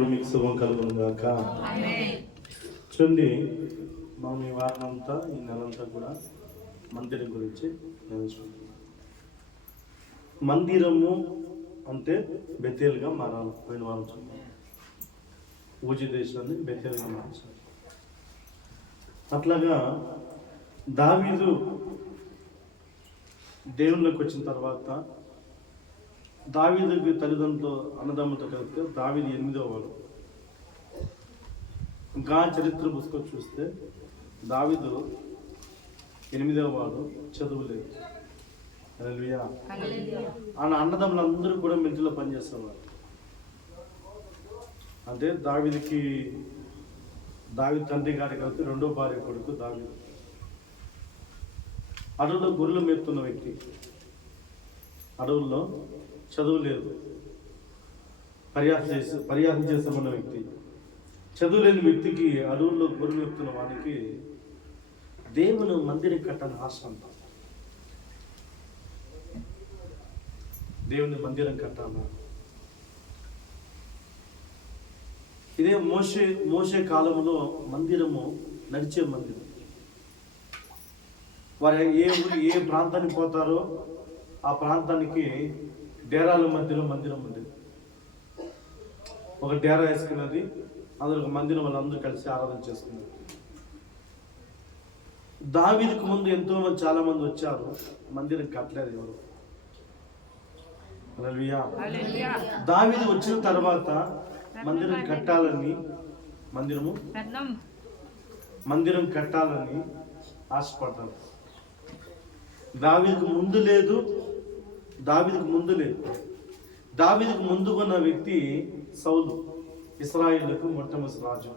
మీకు శుభం కలుగును గాక. చూడండి, మనం ఈ వారమంతా ఈ నెలంతా కూడా మందిరం గురించి నేర్చుకుంటున్నాం. మందిరము అంటే బెతేలుగా మారాలి. పోయిన వారం చూద్దాం, ఊజి దేశాన్ని బెతేలుగా మార్చాలి. అట్లాగా దావీదు దేవుళ్ళకి వచ్చిన తర్వాత దావీదుకి తల్లిదండ్రులు అన్నదమ్ములతో కలిపితే దావీదు 8వ వాడు. ఇంకా చరిత్ర పుస్తకం చూస్తే దావీదు 8వ వాడు, చదువు లేదు. ఆయన అన్నదమ్ములందరూ కూడా మిలిటరీలో పనిచేసేవారు. అంటే దావీదు తండ్రి గారి కలిపి 2వ భార్య కొడుకు దావీదు. అడవుల్లో గొర్రెలు మేపుతున్న వ్యక్తి, అడవుల్లో చదువు లేదు, పర్యాసం చేస్తామన్న వ్యక్తి, చదువు లేని వ్యక్తికి అడవుల్లో గొర్రెలు మేపుతున్న వానికి దేవుని మందిరం కట్టాలని ఆశ అంట. దేవుని మందిరం కట్టాల. ఇదే మోషే కాలంలో మందిరము నడిచే మందిరం. వారు ఏ ప్రాంతానికి పోతారో ఆ ప్రాంతానికి డేరాల మధ్యలో మందిరం ఉంది. ఒక డేరా వేసుకున్నది, అందులో ఒక మందిరం వాళ్ళందరూ కలిసి ఆరాధన చేసుకున్నారు. దావీదుకు ముందు చాలా మంది వచ్చారు, మందిరం కట్టలేదు ఎవరు. దావీదు వచ్చిన తర్వాత మందిరం కట్టాలని ఆశపడ్డారు. దావీదుకు ముందు లేదు. దావీదుకు ముందుకున్న వ్యక్తి సౌలు, ఇశ్రాయేలుకు మొట్టమొదటి రాజు.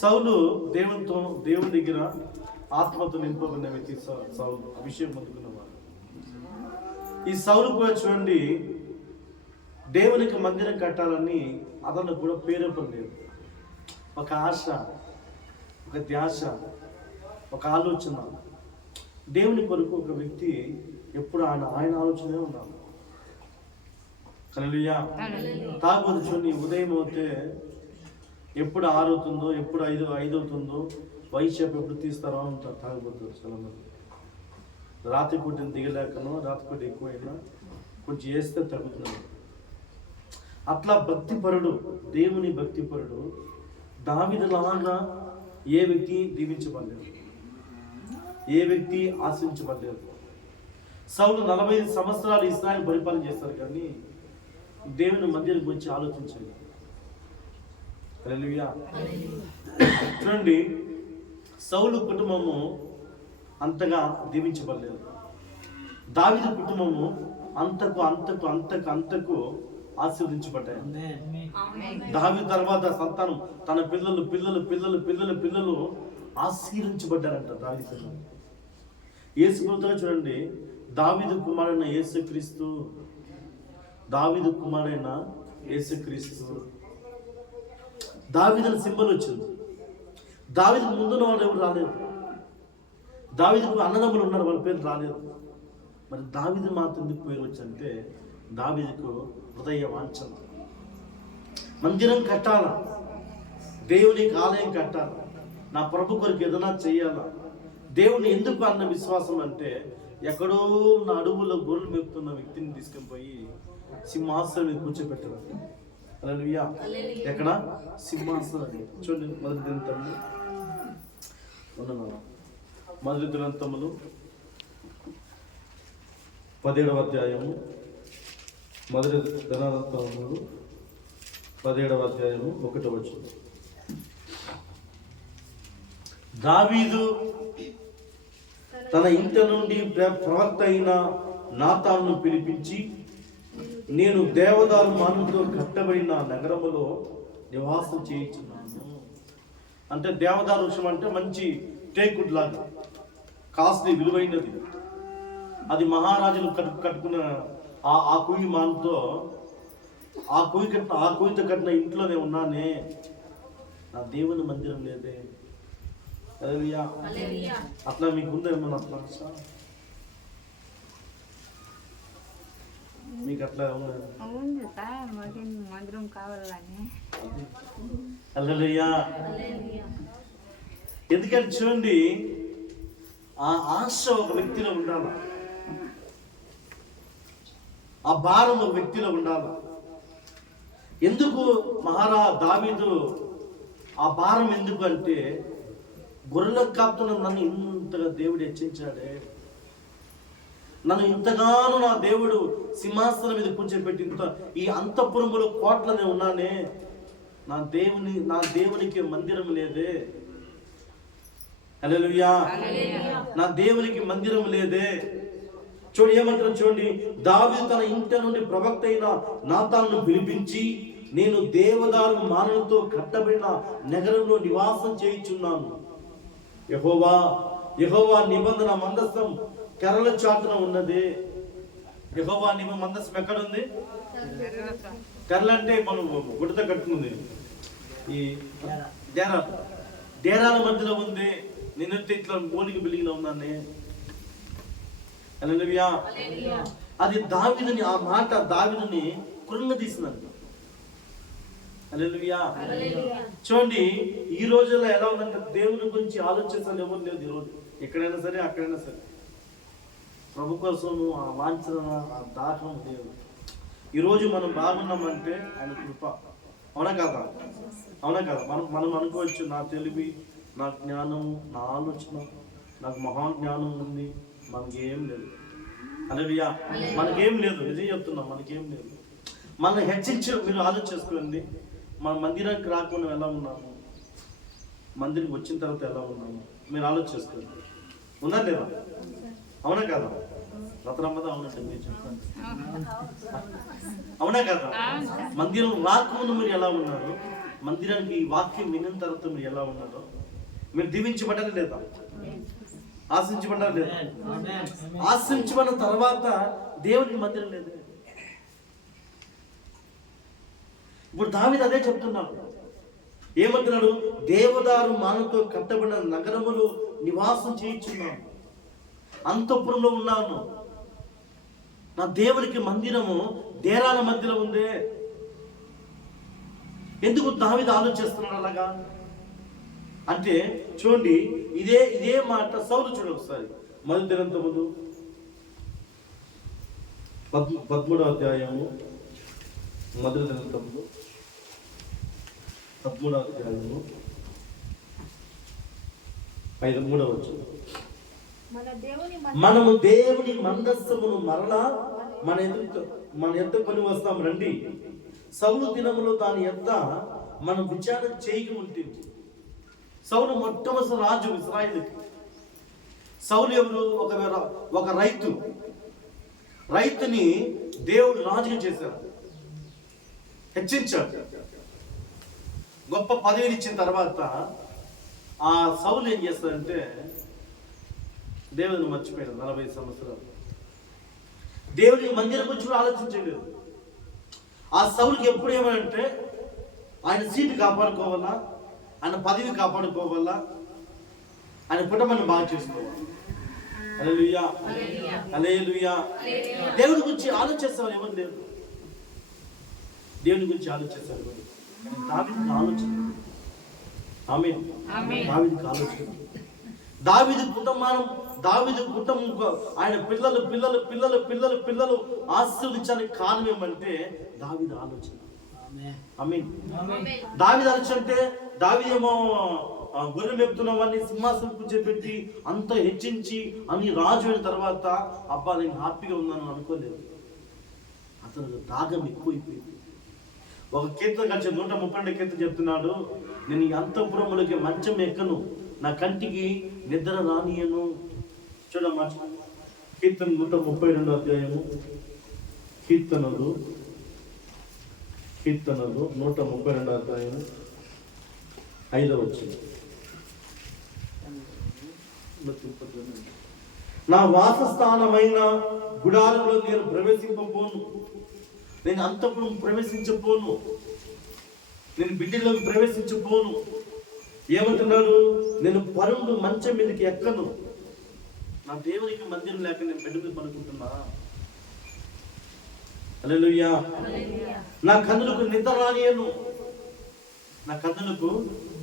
సౌలు దేవుని దగ్గర ఆత్మతో నింపబడిన వ్యక్తి సౌలు, అభిషేకం పొందుకున్నవాడు. ఈ సౌలు కూడా చూడండి, దేవునికి మందిరం కట్టాలని అతను కూడా ప్రేరేపలేదు. ఒక ఆశ, ఒక ధ్యాస, ఒక ఆలోచన. దేవుని కొరకు ఒక వ్యక్తి ఎప్పుడు ఆయన ఆలోచనే ఉండాలి. హల్లెలూయా. తాగుబోతు చూడండి, ఉదయం అవుతే ఎప్పుడు 6 అవుతుందో, ఎప్పుడు 5 అవుతుందో, వయసు ఎప్పుడు తీస్తారో ఉంటారు తాగుబోతు చాలా మంది. రాత్రి పూటని దిగలేకనో, రాత్రి పూట ఎక్కువైనా కొంచెం వేస్తే తగ్గుతున్నాడు. అట్లా భక్తిపరుడు, దేవుని భక్తిపరుడు దావీదులాగా ఏ వ్యక్తి దీవించబడలేదు, ఏ వ్యక్తి ఆశించబడలేదు. సౌలు 45 సంవత్సరాలు ఇశ్రాయేలు పరిపాలన చేస్తారు, కానీ దేవుని మందిరం గురించి ఆలోచించండి. హల్లెలూయా. చూడండి, సౌలు కుటుంబము అంతగా దీవించబడలేదు. దావీదు కుటుంబము అంతకు ఆశీర్వదించబడ్డాయి. దావీదు తర్వాత సంతానం, తన పిల్లలు ఆశీర్వించబడ్డారంట. దావీదు పిల్లలు యేసు ప్రభువుగా చూడండి, దావీదు కుమారుడైన యేసుక్రీస్తు, దావీదుని సింబల్ వచ్చింది. దావీదుకు ముందున్న వాళ్ళు ఎవరు రాలేదు. దావీదుకు అన్నదమ్ములు ఉన్నారు, వాళ్ళ పేరు రాలేదు. మరి దావీదు మాత్రం ఎందుకు పేరు వచ్చంటే, దావీదుకు హృదయ వాంఛన, మందిరం కట్టాలా, దేవునికి ఆలయం కట్టాలా, నా ప్రభు కొరకు ఏదైనా చెయ్యాలా. దేవుని ఎందుకు అన్న విశ్వాసం అంటే, ఎక్కడో నా అడవుల్లో గొర్రెలు మేపుతున్న వ్యక్తిని తీసుకొని పోయి సింహాసనం మీద కూర్చోబెట్టారు. హల్లెలూయా. ఎక్కడ? సింహాసనం. చూడండి, మొదటి దినవృత్తాంతములు 17వ అధ్యాయము, మొదటి దినవృత్తాంతములు 17వ అధ్యాయము 1వ వచనం. దావీదు తన ఇంటి నుండి ప్రవక్త అయిన నాతానును పిలిపించి, నేను దేవదారు మానుతో కట్టబడిన నగరములో నివాసం చేయించున్నాను. అంటే దేవదారు వృక్షం అంటే మంచి టేకుడ్ లాగా కాస్ట్లీ, విలువైనది. అది మహారాజులు కట్టుకున్న ఆ కుయ్యి మానుతో, ఆ కుయ్యితో కట్టిన ఇంట్లోనే ఉన్నానే, నా దేవుని మందిరం లేదే. అట్లా మీకు ఉందేమన్నా అట్లా? మీకు అట్లా మందిరం కావాలని. హల్లెలూయా. ఎందుకంటే చూడండి, ఆ ఆశ ఒక వ్యక్తిలో ఉండాలి, ఆ భారం ఒక వ్యక్తిలో ఉండాలి. ఎందుకు దావీదు ఆ భారం ఎందుకు అంటే, గొర్రెలకు కాపుతున్న నన్ను ఇంతగా దేవుడు హెచ్చించాడే, నన్ను ఇంతగానో నా దేవుడు సింహాసనం మీద కూర్చోబెట్టి ఈ అంతఃపురములో కోట్లనే ఉన్నానే, నా దేవునికి మందిరం లేదే. హల్లెలూయా. నా దేవునికి మందిరం లేదే. చూడు ఏమంటారు చూడండి, దావీదు తన ఇంటి నుండి ప్రవక్త అయిన నాతానును పిలిపించి, నేను దేవదారు మానవులతో కట్టబడిన నగరంలో నివాసం చేయుచున్నాను. యెహోవా నిబంధన మందసం కర్రల చాటున ఉన్నది. యెహోవా మందసం ఎక్కడ ఉంది? కర్రలు అంటే మనం గుడ్డతో కట్టుకుంది, ఈ డేరాల మధ్యలో ఉంది. నేను ఇట్లా మూలికి బిల్డింగ్ లో ఉన్నాను. హల్లెలూయా. అది దావీదుని, ఆ మాట దావీదుని కృంగదీసినది. హల్లెలూయా. చూడండి, ఈ రోజుల్లో ఎలా ఉందంటే దేవుని గురించి ఆలోచించాలి ఎవరు లేదు. ఈరోజు ఎక్కడైనా సరే, అక్కడైనా సరే ప్రభు కోసం ఆ వాంఛన, ఆ దాహం లేదు. ఈరోజు మనం బాగున్నామంటే ఆయన కృప. అవునా కదా? అవునా కదా? మనం అనుకోవచ్చు, నా తెలివి, నా జ్ఞానం, నా ఆలోచన, నాకు మహాజ్ఞానం ఉంది, మనకేం లేదు. హల్లెలూయా. మనకేం లేదు, నిజం చెప్తున్నాం, మనకేం లేదు. మనం హెచ్చించి మీరు ఆలోచించుకోండి, మన మందిరానికి రాకుండా ఎలా ఉన్నాము, మందిరికి వచ్చిన తర్వాత ఎలా ఉన్నాము, మీరు ఆలోచించుకోండి. ఉందా లేదా? అవునా కదా? రత్నమ్మదా అవునంటే మీరు చెప్తాను. అవునా కదా? మందిరం రాకముందు మీరు ఎలా ఉన్నారు, మందిరానికి ఈ వాక్యం వినిన తర్వాత మీరు ఎలా ఉన్నారో, మీరు దీవించబడ్డారా లేదా? ఆశించబడ్డారా లేదా? ఆశించబడిన తర్వాత దేవునికి మందిరం లేదు. ఇప్పుడు దావీదు అదే చెప్తున్నాడు. ఏమంటున్నాడు? దేవదారు మానవుతో కట్టబడిన నగరములు నివాసం చేయించున్నాను, అంతఃపురంలో ఉన్నాను. నా దేవునికి మందిరము డేరాల మధ్యలో ఉందే. ఎందుకు దావీదు ఆలోచిస్తున్నాడు అలాగా అంటే, చూడండి, ఇదే మాట సౌలు చూడ ఒకసారి. మొదటి దినవృత్తాంతములు 13వ అధ్యాయము, మొదటి దినవృత్తాంతములు 13వ అధ్యాయము 3వ వచనం. మనము దేవుని మందస్సమును మరలా మన ఎద్ద కొని వస్తాం రండి. సౌలు దినములో దాని ఎద్ద మనం విచారణ చేయక ఉంటుంది. సౌలు మొట్టమొదటి రాజు ఇశ్రాయేలుకి. సౌలు ఎవరు? ఒక రైతుని దేవుడు రాజుగా చేశారు, హెచ్చించాడు, గొప్ప పదవిని ఇచ్చిన తర్వాత ఆ సౌలు ఏం చేస్తాడంటే దేవుడిని మర్చిపోయాడు. 40 సంవత్సరాలు దేవుడికి మందిరం గురించి కూడా ఆలోచించలేదు. ఆ సౌలుకి ఎప్పుడు ఏమంటే, ఆయన సీటు కాపాడుకోవాలా, ఆయన పదవి కాపాడుకోవాలా, ఆయన కుటుంబాన్ని బాగా చేసుకోవాలి. హల్లెలూయా. హల్లెలూయా. దేవుడి గురించి ఆలోచిస్తారు ఎవరు లేదు. దేవుని గురించి ఆలోచిస్తారు ఎవరు? దావీదుకి ఆలోచన. ఆమేన్. దావీదుకి ఆలోచన. దావీదు కుటుంబం, ఆయన పిల్లలు ఆశీర్వదించడానికి కారణం ఏమంటే దావీదు ఆలోచన. ఆమేన్. దావీదు ఆలోచన అంటే, దావీదేమో గొర్రె మెప్తున్న వాడిని సింహాసనం కూర్చోబెట్టి అంత హెచ్చించి అని రాజు అయిన తర్వాత, అబ్బా నేను హ్యాపీగా ఉన్నాను అనుకోలేదు. అతను దాగం ఎక్కువైపోయింది. ఒక కీర్తన కలిసి 132 కీర్తన చెప్తున్నాడు, నేను ఈ అంతఃపురములకి మంచం ఎక్కను, నా కంటికి నిద్ర రానియను. చూడమ్మా, కీర్తన 132 అధ్యాయము, కీర్తనలు 132 అధ్యాయం 5వ వచనం. నా వాసస్థానమైన గుడారంలో నేను ప్రవేశింపబోను, నేను అంతఃపురం ప్రవేశించబోను, నేను బిడ్డలోకి ప్రవేశించబోను. ఏమంటున్నాడు? నేను పరుండు మంచం మీదకి ఎక్కను. నా దేవునికి మందిరం లేక నేను బెడ్ మీద పడుకుంటున్నా. హల్లెలూయా. నా కన్నులకు నిద్ర రానియను, నా కన్నులకు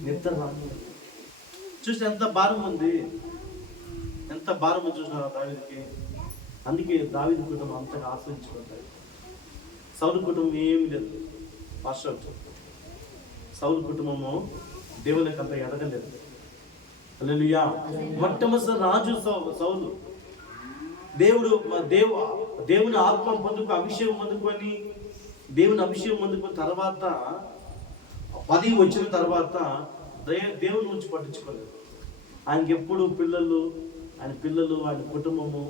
నిద్ర రానియను. చూసి ఎంత భారం ఉంది, ఎంత భారం చూసినారు దావీదుకి. అందుకే దావీదు కుటుంబం అంతగా ఆశ్రయించుకుంటారు. సౌలు కుటుంబం ఏమి లేదు. పాస్టర్ సౌలు కుటుంబము దేవునికి అంత ఎదగలేదు. హల్లెలూయా. మొట్టమొదటి రాజు సౌలు. దేవుని ఆత్మ అభిషేకం పొందుకొని దేవుని అభిషేకం పొందుకున్న తర్వాత 10 వచ్చిన తర్వాత దేవుని నుంచి పట్టించుకోలేదు. ఆయనకి ఎప్పుడు పిల్లలు, ఆయన కుటుంబము,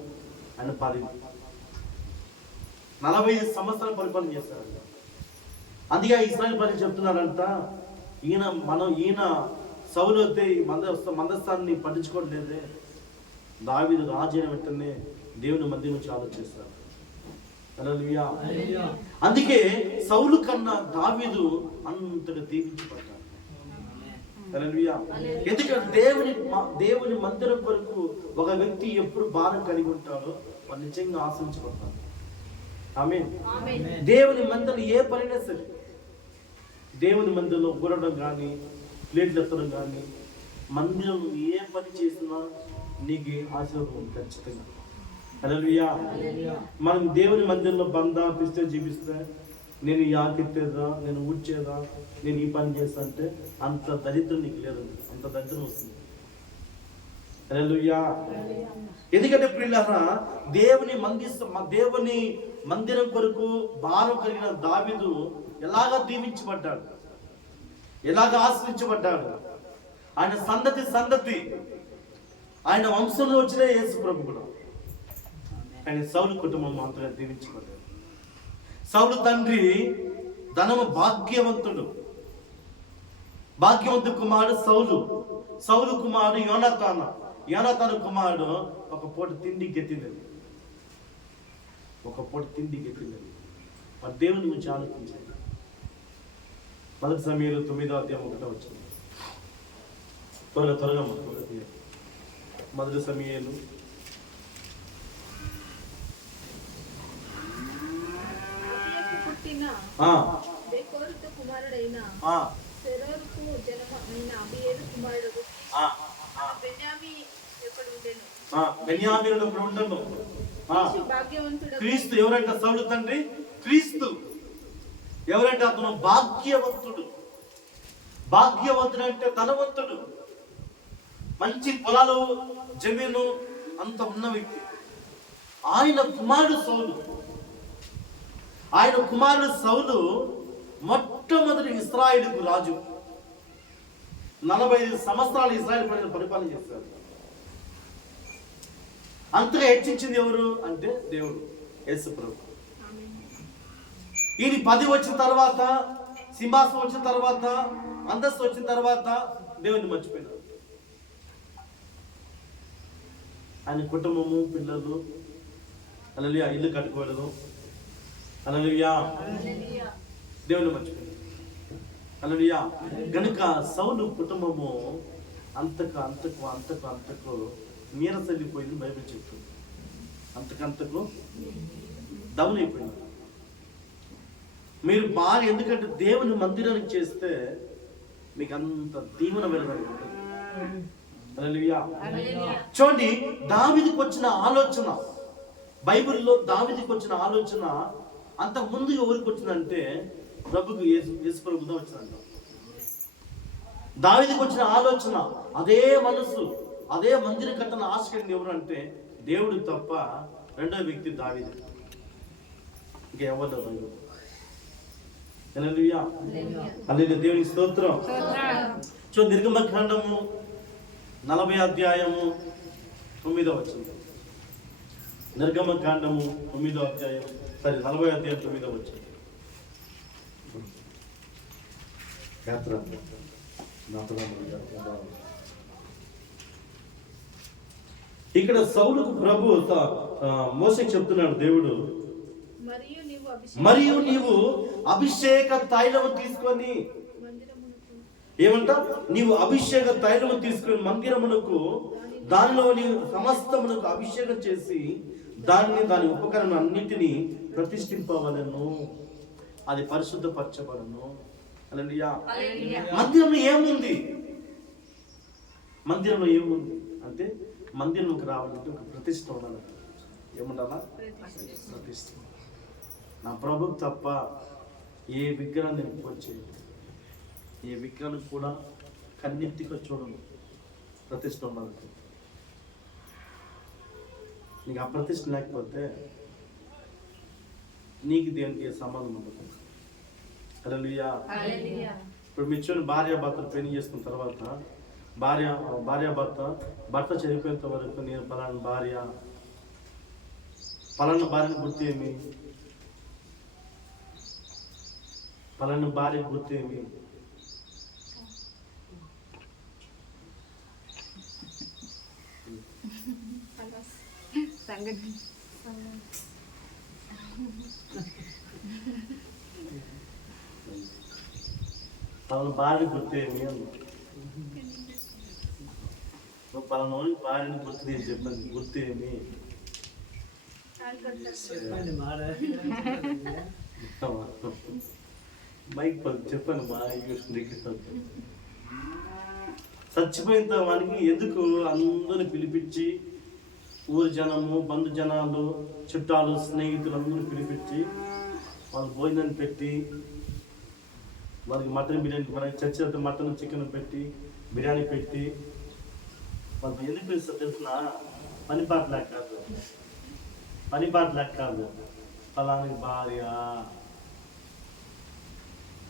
ఆయన 45 సంవత్సరాలు పరిపాలన చేస్తారంట. అందుకే ఇశ్రాయేలు ప్రజలు చెప్తున్నారంట, ఈయన సౌలు అయితే మందస్థాన్ని పట్టించుకోవడం లేదే. దావీదు రాజు అయిన వెంటనే దేవుని మందిరం నుంచి ఆలోచిస్తారు. హల్లెలూయా. అందుకే సౌలు కన్నా దావీదు అంతగా దీవించబడ్డాడు. హల్లెలూయా. ఎందుకంటే దేవుని మందిరం కొరకు ఒక వ్యక్తి ఎప్పుడు భారం కలిగి ఉంటాడో వాడు నిజంగా ఆశించబడతాడు. ఆమేన్. దేవుని మందిరం ఏ పనైనా సరే, దేవుని మందిరంలో కూరడం కానీ, ప్లేట్లు ఎత్తడం కానీ, మందిరం ఏ పని చేసినా నీకు ఆశీర్వాదం ఉంది ఖచ్చితంగా. హల్లెలూయా. మనం దేవుని మందిరంలో పిస్తే జీవిస్తే, నేను యాకెత్తేదా, నేను ఊడ్చేదా, నేను ఈ పని చేస్తా అంటే అంత దరిద్రం నీకు లేదు. అంత దరిద్రం వస్తుంది. హల్లెలూయా. ఎందుకంటే ప్రియులారా, దేవుని మందిరం కొరకు భారం కలిగిన దావీదు ఎలాగా దీవించబడ్డాడు, ఎలాగా ఆశ్రయించబడ్డాడు. ఆయన సంతతి ఆయన వంశంలో వచ్చిన యేసు ప్రభు కూడా. ఆయన సౌలు కుటుంబం అంతగా దీవించబడ్డాడు. సౌలు తండ్రి ధనము భాగ్యవంతుడు కుమారుడు సౌలు కుమారుడు యోనాతాను కుమారుడు ఒక పూట తిండి గెత్తిందని. మరి దేవుని గురించి ఆలోచించాలి. 1 సమూయేలు 9వ అధ్యాయం 1వ వచనం. త్వరగా 1 సమూయేలు కుమారుడైన బెన్యామీనుడు ఉండను. క్రీస్తు ఎవరంట? సౌలు తండ్రి క్రీస్తు. ఎవరంటే అతను భాగ్యవంతుడు అంటే ధనవంతుడు, మంచి పొలాలు జమీను అంత ఉన్న వ్యక్తి. ఆయన కుమారుడు సౌలు మొట్టమొదటి ఇశ్రాయేలుకు రాజు. 45 సంవత్సరాలు ఇశ్రాయేలు ప్రజలు పరిపాలన చేశారు. అంతగా హెచ్చించింది ఎవరు అంటే దేవుడు, యేసు ప్రభు. ఈయన 10 వచ్చిన తర్వాత, సింహాసనం వచ్చిన తర్వాత, అంతస్తు వచ్చిన తర్వాత దేవుని మర్చిపోయినారు. ఆయన కుటుంబము, పిల్లలు, హల్లెలూయా, ఇల్లు కట్టుకోవడం, హల్లెలూయా, దేవుని మర్చిపోయినారు. హల్లెలూయా. గనుక సౌలు కుటుంబము అంతకు నీరసల్లిపోయింది బైబిల్ చెప్తుంది. అంతకు డౌన్ అయిపోయింది. మీరు బాగా, ఎందుకంటే దేవుని మందిరానికి చేస్తే మీకు అంత దీవెన వెళ్ళడానికి ఉంటుంది. హల్లెలూయా. చూడండి, దావీదుకు వచ్చిన ఆలోచన, బైబిల్లో దావీదుకు వచ్చిన ఆలోచన అంత ముందు ఎవరికి వచ్చిందంటే ప్రభుకు యేసు ప్రభుతో వచ్చిందంట. దావీదుకు వచ్చిన ఆలోచన, అదే మనసు, అదే మందిరం కట్టన ఆశ కలిగింది ఎవరు అంటే దేవుడు తప్ప రెండో వ్యక్తి దావీదు. ఇంకా ఎవరు? హల్లెలూయా. హల్లెలూయా. దేవునికి స్తోత్రం. నిర్గమకాండము 40వ అధ్యాయము 9వ వచనం. నిర్గమకాండము 9వ అధ్యాయం 40వ అధ్యాయం 9వ వచనం. ఇక్కడ సౌలుకు ప్రభు మోషేకి చెప్తున్నాడు దేవుడు, మరియు నీవు అభిషేక తైలము తీసుకొని, ఏమంట? నీవు అభిషేక తైలము తీసుకొని మందిరమునకు, దానిలో నీవు సమస్తమునకు అభిషేకం చేసి దాని ఉపకరణం అన్నింటినీ ప్రతిష్ఠింపవలను, అది పరిశుద్ధపరచబడను. హల్లెలూయా. మందిరంలో ఏముంది? మందిరంలో ఏముంది అంటే మందిరంలోకి రావాలంటే ఒక ప్రతిష్ఠ ఉండాలి. ఏముండాలా? ప్రతిష్ఠ. నా ప్రభుకు తప్ప ఏ విగ్రహాన్ని నేను పోల్చేయను, ఏ విగ్రహాన్ని కూడా కన్నెత్తిగా చూడను. ప్రతిష్ఠ ఉండాలి. నీకు ఆ ప్రతిష్ఠ లేకపోతే నీకు దేనికి సంబంధం ఉండదు. హల్లెలూయా. ఇప్పుడు మీరు చూడండి, భార్యాభర్తలు పెళ్లి చేసుకున్న తర్వాత భర్త చనిపోయేంత వరకు నేను పలానా భార్యను గుర్తు ఏమి? పలానా భార్య గుర్తు ఏమి? పలానా భార్య గుర్తు ఏమి అన్న. పలానా భార్యను గుర్తు నేను చెప్పండి, గుర్తు ఏమి? మైక్ చెప్పండి మా చచ్చిపోయిన వానికి ఎందుకు అందరిని పిలిపించి, ఊరి జనము, బంధు జనాలు, చుట్టాలు, స్నేహితులు అందరూ పిలిపించి వాళ్ళు భోజనాన్ని పెట్టి, వాళ్ళకి మటన్ బిర్యానీ, మనకి చర్చ మటన్ చికెన్ పెట్టి బిర్యానీ పెట్టి వాళ్ళకి ఎందుకు పిలుస్తారు తెలిసిన? పని పాట లేక కాదు. ఫలాని భార్య,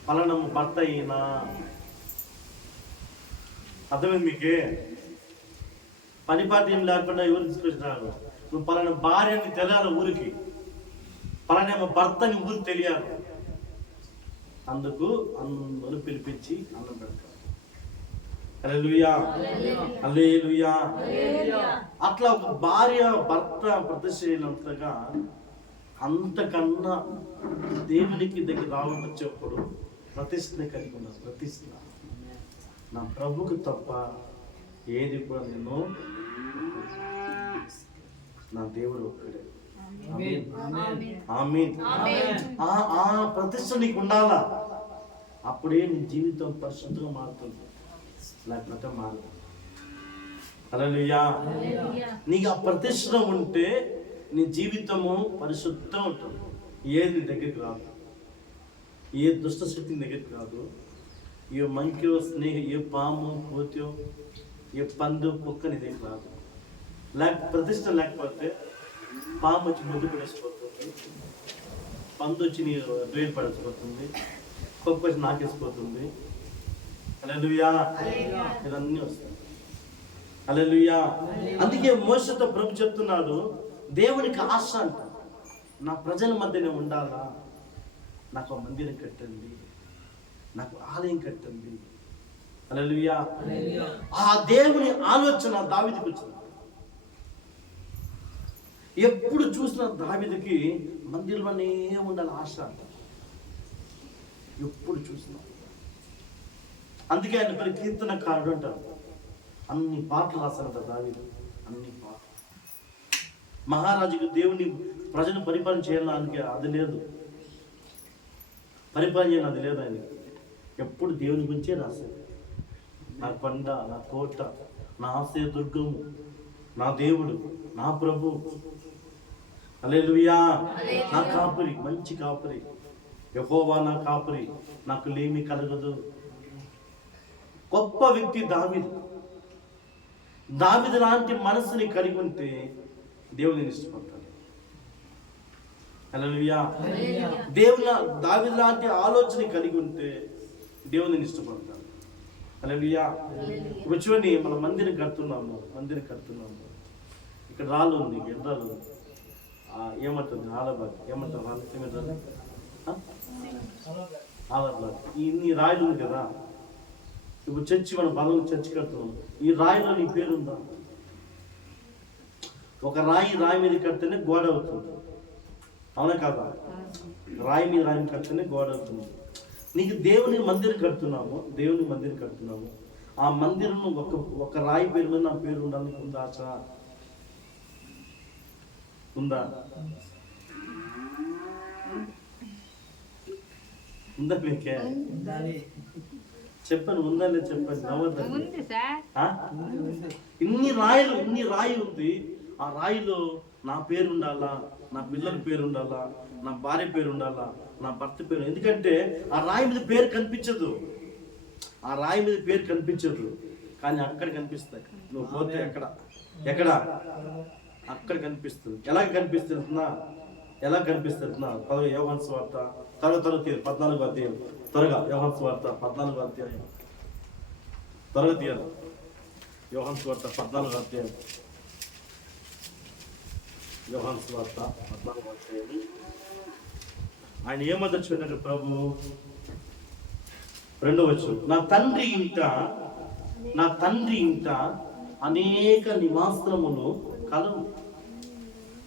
ఫలానా భర్త అయినా. అర్థమైంది మీకే? పని పాట ఏం లేకుండా ఎవరు తీసుకొచ్చినారు? నువ్వు పలానా భార్యని తెలియాలి ఊరికి, పలానేమో భర్తని ఊరికి తెలియాలి. అందుకు అందరూ పిలిపించి అన్నం పెడతారు. హల్లెలూయా, హల్లెలూయా. అట్లా ఒక భార్య భర్త ప్రతిష్ఠించినంతగా అంతకన్నా దేవునికి దగ్గర రావడం వచ్చేప్పుడు ప్రతిష్ఠని కలిగి ఉన్నా. ప్రతిష్ఠ నా ప్రభుకు తప్ప ఏది కూడా నేను, నా దేవుడు ఒక్కడే. ఆమేన్. ఆ ప్రతిష్ఠ నీకు ఉండాలా, అప్పుడే నీ జీవితం పరిశుద్ధంగా మారుతుంది, లేకపోతే మారదు. హల్లెలూయా. నీకు ఆ ప్రతిష్ఠ ఉంటే నీ జీవితము పరిశుద్ధంగా ఉంటుంది. ఏది నీ దగ్గరికి రాదు, ఏ దుష్టశక్తి నీ దగ్గరికి రాదు, ఏ మంకియో ఏ పాము కోతియో ఏ పందు కుక్క నీ దగ్గరికి రాదు. ప్రతిష్ఠ లేకపోతే పాము వచ్చి ముద్దు పడేసిపోతుంది, పందు వచ్చి నీ డ్రైల్ పడేసిపోతుంది, కుక్క వచ్చి నాకేసిపోతుంది. హల్లెలూయా. ఇవన్నీ వస్తాయి. హల్లెలూయా. అందుకే మోషేతో ప్రభు చెప్తున్నాడు, దేవునికి ఆశ అంట, నా ప్రజల మధ్యనే ఉండాలా, నాకు మందిరం కట్టండి, నాకు ఆలయం కట్టండి. హల్లెలూయా. ఆ దేవుని ఆలోచన దావీదుకు వచ్చింది. ఎప్పుడు చూసిన దావీదుకి మందిరంలోనే ఉండాలి ఆశ అంట, ఎప్పుడు చూసినా. అందుకే ఆయన పేరు కీర్తనకారుడు అంటారు. అన్ని పాటలు రాస్తారంట దావీదు, అన్ని పాటలు. మహారాజుకు దేవుని ప్రజలను పరిపాలన చేయాలని అది లేదు, పరిపాలన చేయాలని అది లేదు. ఆయన ఎప్పుడు దేవుని గురించే రాశారు. నా కొండ, నా కోట, నా ఆశ్రయ దుర్గము, నా దేవుడు, నా ప్రభు. హల్లెలూయా. నా కాపురి, మంచి కాపురి, యెహోవా నా కాపురి, నాకు లేమి కలగదు. గొప్ప వ్యక్తి దావీదు. దావీదు లాంటి మనసుని కలిగి ఉంటే దేవుని ఇష్టపడతాడు. హల్లెలూయా. దావీదు లాంటి ఆలోచన కలిగి ఉంటే దేవుని ఇష్టపడతాడు. హల్లెలూయా. ఇప్పుడు చూడండి, మన మందిరం కడుతున్నాము. ఇక్కడ రాళ్ళు ఉంది, ఎర్రాలు ఉంది. ఏమంటుంది? ఆలబాద్. ఏమంటారు? ఆలబాద్. ఇన్ని రాయిలు ఉంది కదా. ఇప్పుడు చర్చి, మన బలం చర్చి కడుతున్నాం. ఈ రాయిలో నీ పేరుందా? ఒక రాయి మీద కడితేనే గోడ అవుతుంది, అవునా కాదా? రాయి మీద కడితేనే గోడ అవుతుంది. నీకు దేవుని మందిరం కడుతున్నాము. ఆ మందిరం ఒక రాయి పేరు మీద నా పేరు ఉండాలని ఉందా? ఆశ ఉందా? ఉందా మీకే? చెప్పండి, ఉందా లేదు చెప్పండి. నవ్వద్దు. ఇన్ని రాయి ఉంది. ఆ రాయిలో నా పేరు ఉండాలా, నా పిల్లల పేరు ఉండాలా, నా భార్య పేరు ఉండాలా, నా భర్త పేరు. ఎందుకంటే ఆ రాయి మీద పేరు కనిపించదు, ఆ రాయి మీద పేరు కనిపించదు, కానీ అక్కడ కనిపిస్తాయి. నువ్వు పోతే ఎక్కడ అక్కడ కనిపిస్తుంది. ఎలా కనిపిస్తుందా? ఎలా కనిపిస్తుందా? యోహాను సువార్త త్వరగా 14వ అధ్యాయం. త్వరగా యోహాను సువార్త 14వ అధ్యాయం. త్వరగా తీయాలి. యోహాను సువార్త 14వ అధ్యాయం. యోహాను సువార్త 14వ అధ్యాయం. ఆయన ఏమంటారు చూడండి ప్రభు, 2వ వచనం. నా తండ్రి ఇంట అనేక నివాసములు కలవు.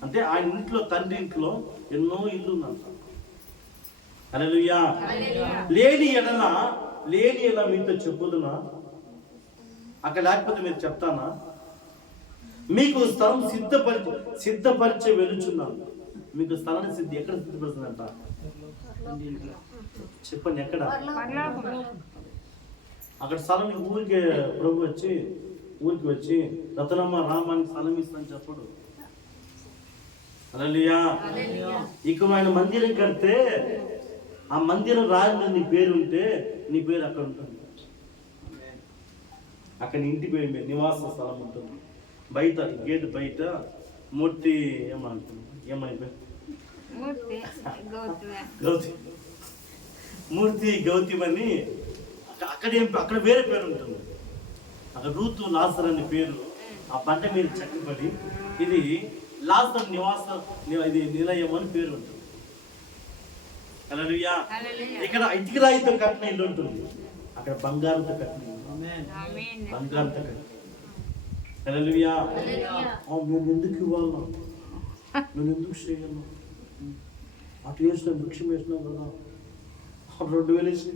అంటే ఆయన ఇంట్లో, తండ్రి ఇంట్లో ఎన్నో ఇల్లు ఉందంట. హల్లెలూయా. లేని ఎడల మీతో చెప్పుదునా? అక్కడ లేకపోతే మీరు చెప్తానా? మీకు స్థలం సిద్ధపరిచే వెలుచున్నాను. మీకు స్థలాన్ని ఎక్కడ సిద్ధపడుతుందంట? చెప్పండి, ఎక్కడ? అక్కడ స్థలం ఊరికి ప్రభు వచ్చి రతనమ్మ రామానికి స్థలం ఇస్తాను చెప్పడు. హల్లెలూయా. ఇక ఆయన మందిరం కడితే ఆ మందిరం రాజు నీ పేరు ఉంటే నీ పేరు అక్కడ ఉంటుంది. అక్కడ ఇంటి పేరు నివాస స్థలం ఉంటుంది. బయట గేట్ బయట మూర్తి గౌతమ్ అని అక్కడ వేరే పేరు ఉంటుంది. అక్కడ రూతు లాజర్ అనే పేరు ఆ బండ మీద చెక్కబడి ఇది లాజర్ ఇది నిలయం అని పేరు ఉంటుంది. హల్లెలూయా. ఇక్కడ ఇటుక రాయితో కట్టిన ఇల్లు ఉంటుంది, అక్కడ బంగారంతో కట్టిన ఇల్లు. బంగారంతో కట్టిన. హల్లెలూయా. నేను ఎందుకు ఇవ్వాలన్నా, నేను ఎందుకు చేయను? అటు వేసిన వృక్షం వేసినా కదా, 2,000 ఇచ్చి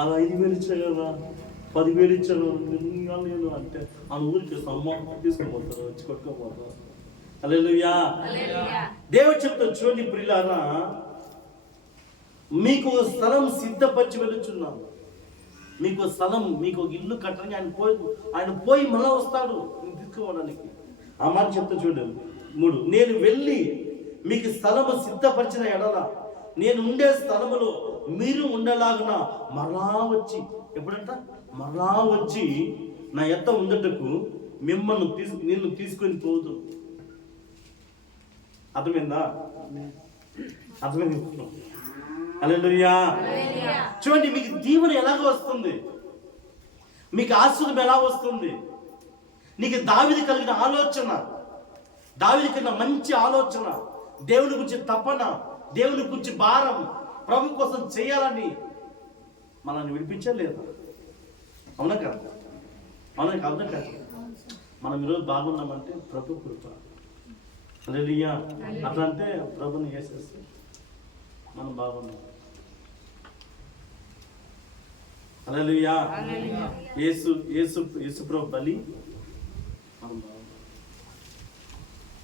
అలా 5,000 ఇచ్చా కదా, 10,000 ఇచ్చాను నేను అంటే ఆ ఊరికి సమ్మానం తీసుకుపోతారు, వచ్చి కొట్టుకోపోతారు. హల్లెలూయా. దేవుడు చెప్తాడు చూడండి ప్రియులారా, మీకు స్థలం సిద్ధపరిచి వెళుచున్నాను. మీకు స్థలం, మీకు ఇల్లు కట్టడానికి ఆయన పోయి మళ్ళా వస్తాడు నేను తీసుకోవడానికి. ఆ మాట చెప్తా చూడండి. 3, నేను వెళ్ళి మీకు స్థలము సిద్ధపరిచిన ఎడల నేను ఉండే స్థలములో మీరు ఉండేలాగున మరలా వచ్చి, ఎప్పుడంట? మరలా వచ్చి నా ఎద్ద ఉండటకు నిన్ను తీసుకొని పోదు. అర్థమైందా? అర్థమైంది. హల్లెలూయా. చూడండి, మీకు దీవెన ఎలాగ వస్తుంది, మీకు ఆశీర్వాదం ఎలా వస్తుంది? నీకు దావీదు కలిగిన ఆలోచన, దావీదు కలిగిన మంచి ఆలోచన, దేవుని గురించి తపన, దేవుని గురించి భారం, ప్రభు కోసం చేయాలని మనల్ని విడిపించలేదు. అవునా కాదు? అవునా కాదు? మనం ఈరోజు బాగున్నామంటే ప్రభు కృప. హల్లెలూయా. అట్లా అంటే ప్రభుని చేసేస్తే మనం బాగున్నాం. హల్లెలూయా. యేసు ప్రభు బలి మనం బాగున్నాం.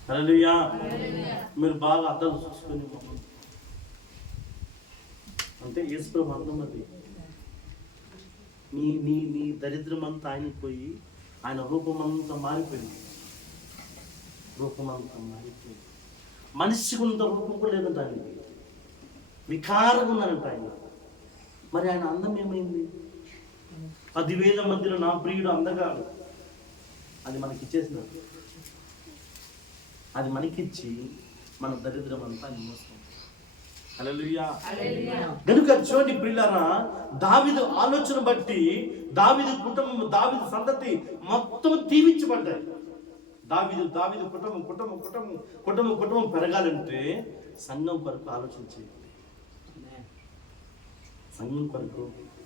హల్లెలూయా. మీరు బాగా అర్థం చూసుకొని అంటే యేసు ప్రభు అర్థం అది. నీ దరిద్రం అంతా ఆయనకి పోయి ఆయన రూపమంతా మారిపోయింది. రూపమంతా మారిపోయింది. మనిషికి ఉన్నంత రూపం కూడా లేదంట ఆయనకి, వికారంగా ఉన్నారంట ఆయన. మరి ఆయన అందం ఏమైంది? 10,000 మధ్యలో నా ప్రియుడు అందగాడు, అది మనకిచ్చేసినట్టు. అది మనకిచ్చి మన దరిద్రం అంతా ఆయన మోసం. హల్లెలూయా. గనుక చూడండి ప్రియులారా, దావీదు ఆలోచన బట్టి దావీదు కుటుంబం, దావీదు సంతతి మొత్తం దీవించబడ్డాయి. దావీదు కుటుంబం పెరగాలంటే సంఘం కొరకు ఆలోచించి, సంఘం కొరకు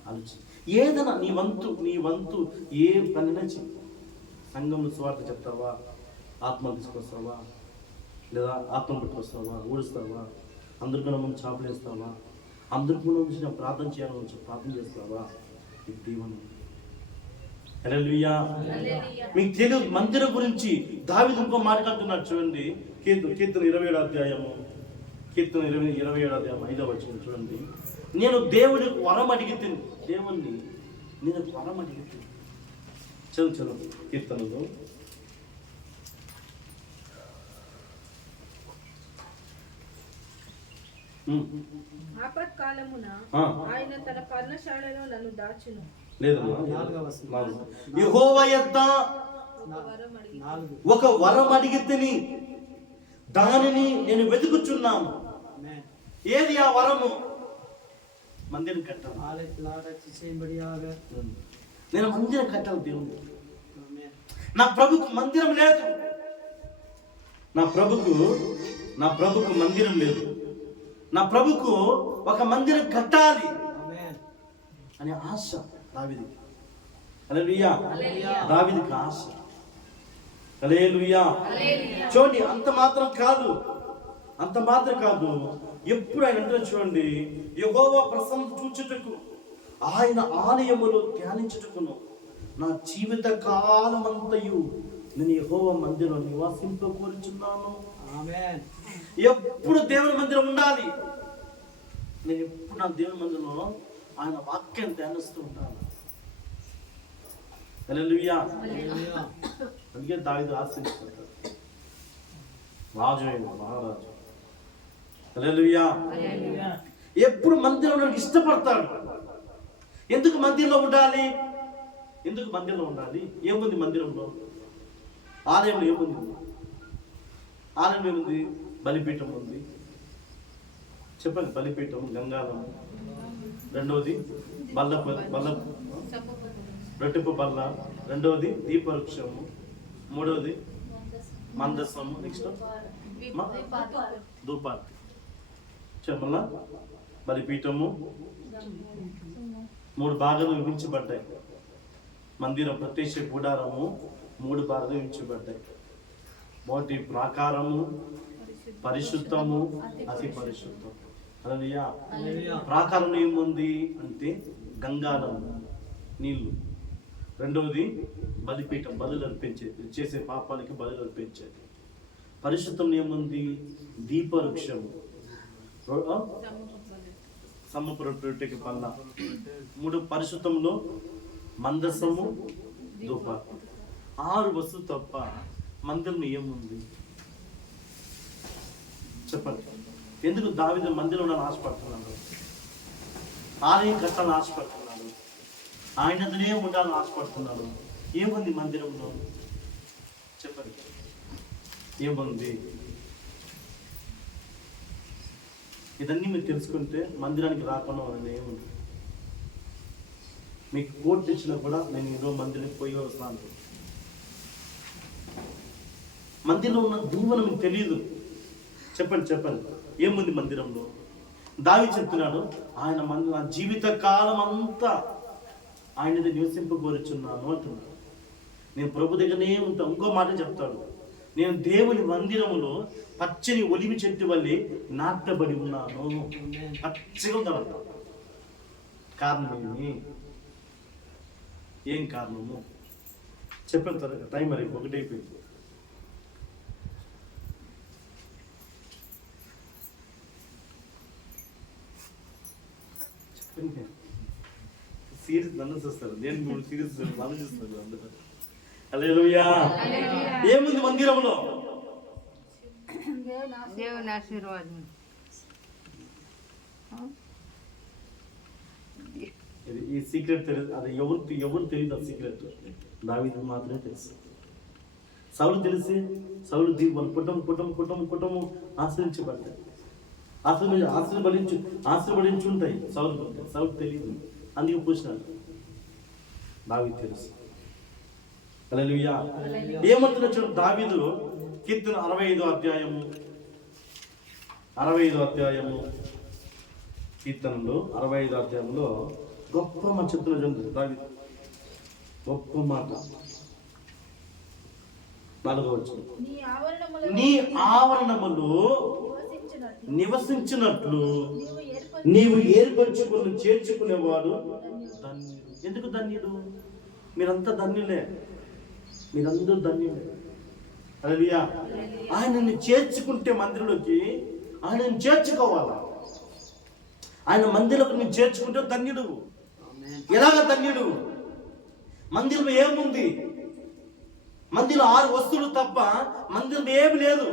ఆలోచించి ఏదైనా నీ వంతు ఏ పనినా చెయ్యి. సంఘంలో సువార్త చెప్తావా, ఆత్మలు తీసుకొస్తావా, లేదా ఆత్మ పట్టుకొస్తావా, ఊడుస్తావా, అందరికన్నా ముందు చేపలు వేస్తావా, అందరికీ ముందు ప్రార్థన చేయాలని ప్రార్థన చేస్తావా? ఇది దీవెన. హల్లెలూయా. మీకు తెలియదు మందిరం గురించి దావీదు ఇంకో మాట్లాడుతున్నాడు చూడండి. కీర్తన 27వ అధ్యాయము కీర్తన 27:5 చూడండి. నేను దేవుడి వరం అడిగితే, దేవుణ్ణి నేను వరం అడిగితే. చదువు కీర్తనలో. ఆపత్కాలమున ఆయన తన పర్ణశాలలో నన్ను దాచును. యెహోవా యొద్ద ఒక వరం అడిగితిని, దానిని నేను వెతుకుచున్నాను. ఏది ఆ వరము? మందిరం కట్టాలి. నేను మందిరం కట్టాలి. దేవుడు నా ప్రభుకు మందిరం లేదు. నా ప్రభుకు మందిరం లేదు. నా ప్రభుకు ఒక మందిరం కట్టాలి అనే ఆశ దావీదుకి. హల్లెలూయా. దావీదుకి ఆశ. హల్లెలూయా. చూడండి, అంత మాత్రం కాదు. ఎప్పుడు ఆయన అంటే చూడండి, యెహోవా ప్రసన్నత చూచుటకు, ఆయన ఆలయములో ధ్యానించుటకును నా జీవిత కాలమంతయు నేను యెహోవా మందిరంలో నివాసింపకోరుచున్నాను. ఆమేన్. ఎప్పుడు దేవుని మందిరం ఉండాలి. నేను ఎప్పుడు నా దేవుని మందిరంలో ఆయన వాక్యం ధ్యానిస్తూ ఉంటాను. హల్లెలూయా. అందుకే దావీదు ఆశీర్వదించాడు. రాజు అయిన మహారాజు. హల్లెలూయా. ఎప్పుడు మందిరంలో ఇష్టపడతాడు. ఎందుకు మందిరంలో ఉండాలి? ఏముంది మందిరంలో? ఆలయంలో ఏముంది? బలిపీఠం ఉంది. చెప్పండి. బలిపీఠం, గంగాధం. రెండవది రొట్టెపు బల్ల. రెండవది దీపవృక్షము. మూడవది మందసము. నెక్స్ట్ ధూపార్తి. చెప్పలా బలిపీఠము 3 భాగాలు విభజించబడ్డాయి. మందిరం ప్రత్యక్ష గుడారము 3 భాగాలు విభజించబడ్డాయి. మొదటి ప్రాకారము, పరిశుద్ధము, అతి పరిశుద్ధం. హల్లెలూయా. ప్రాకారంలో ఏముంది అంటే గంగాధం, నీళ్లు. రెండవది బలిపీఠం, బలులు అర్పించేది, చేసే పాపాలకి బలులు అర్పించేది. పరిశుద్ధంలో ఏముంది? దీపవృక్షము, సమ్మపురొట్టెకి పల్ల. 3 పరిశుద్ధంలో మందసము, ధూప. 6 వస్తువులు తప్ప మందిరంలో ఏముంది? చెప్పండి. ఎందుకు దావీదు మందిరంలో ఆశపడుతున్నాడు? ఆలయం కట్టాలని ఆశపడుతున్నాడు. ఆయనతోనే ఉండాలని ఆశపడుతున్నాడు. ఏముంది మందిరంలో? చెప్పండి. ఏముంది? ఇదన్నీ మీరు తెలుసుకుంటే మందిరానికి రాకుండా అని ఏముంది? మీకు కోర్టు ఇచ్చినా కూడా నేను ఈరోజు మందిరానికి పోయి వస్తాను. మందిరంలో ఉన్న దీవెన మీకు తెలియదు. చెప్పండి. ఏముంది మందిరంలో? దావీదు చెప్తున్నాడు, ఆయన నా జీవిత కాలం అంతా ఆయనది నివసింపగోరుచున్నాను అంటున్నాడు. నేను ప్రభు దగ్గరనే ఉంటాను. ఇంకో మాట చెప్తాడు, నేను దేవుని మందిరములో పచ్చని ఒలివి చెట్టు వల్లే నాటబడి ఉన్నాను. పచ్చగా ఉందనంట. కారణం ఏం కారణము? చెప్పండి త్వరగా, టైం మరి 1 అయిపోయింది. సీరియస్ నన్ను చూస్తారు. నేను 3 సీరియస్ ఆలోచిస్తాను అందరూ. హల్లెలూయా. ఏముంది మందిరంలో? దేవుని ఆశీర్వాదం. ఈ సీక్రెట్ తెలియదు. అది ఎవరు తెలియదు. ఆ సీక్రెట్ దావీదుకు మాత్రమే తెలుసు. సౌలు తెలిసి సౌలు వాళ్ళ కుటుంబం ఆశ్రయించబడ్డాయి. ఆశీర్వదించి ఉంటాయి. సౌలు తెలియదు. అందుకే పూసినాడు. దావీదు తెలుసు. హల్లెలూయా. ఏమంటున్నా చూడండి. దావీదు కీర్తన 65వ అధ్యాయము కీర్తనలో 65వ అధ్యాయంలో గొప్ప మాట చెప్తున్నా చూడండి. దావీదు గొప్ప మాట. 4వ వచనం, నీ ఆవరణములో నివసించినట్లు నీవు ఏర్పరచుకుని చేర్చుకునేవాడు ధన్యుడు. ఎందుకు ధన్యుడు? మీరంతా ధన్యులే. మీరందరూ ధన్యులే. హల్లెలూయా. ఆయనని చేర్చుకుంటే మందిరంలోకి ఆయనను చేర్చుకోవాలా. ఆయన మందిరంలో నేను చేర్చుకుంటే ధన్యుడు. ఎలాగ ధన్యుడు? మందిరం ఏముంది? మందిరం 6 వస్తువులు తప్ప మందిరం ఏమి లేదు.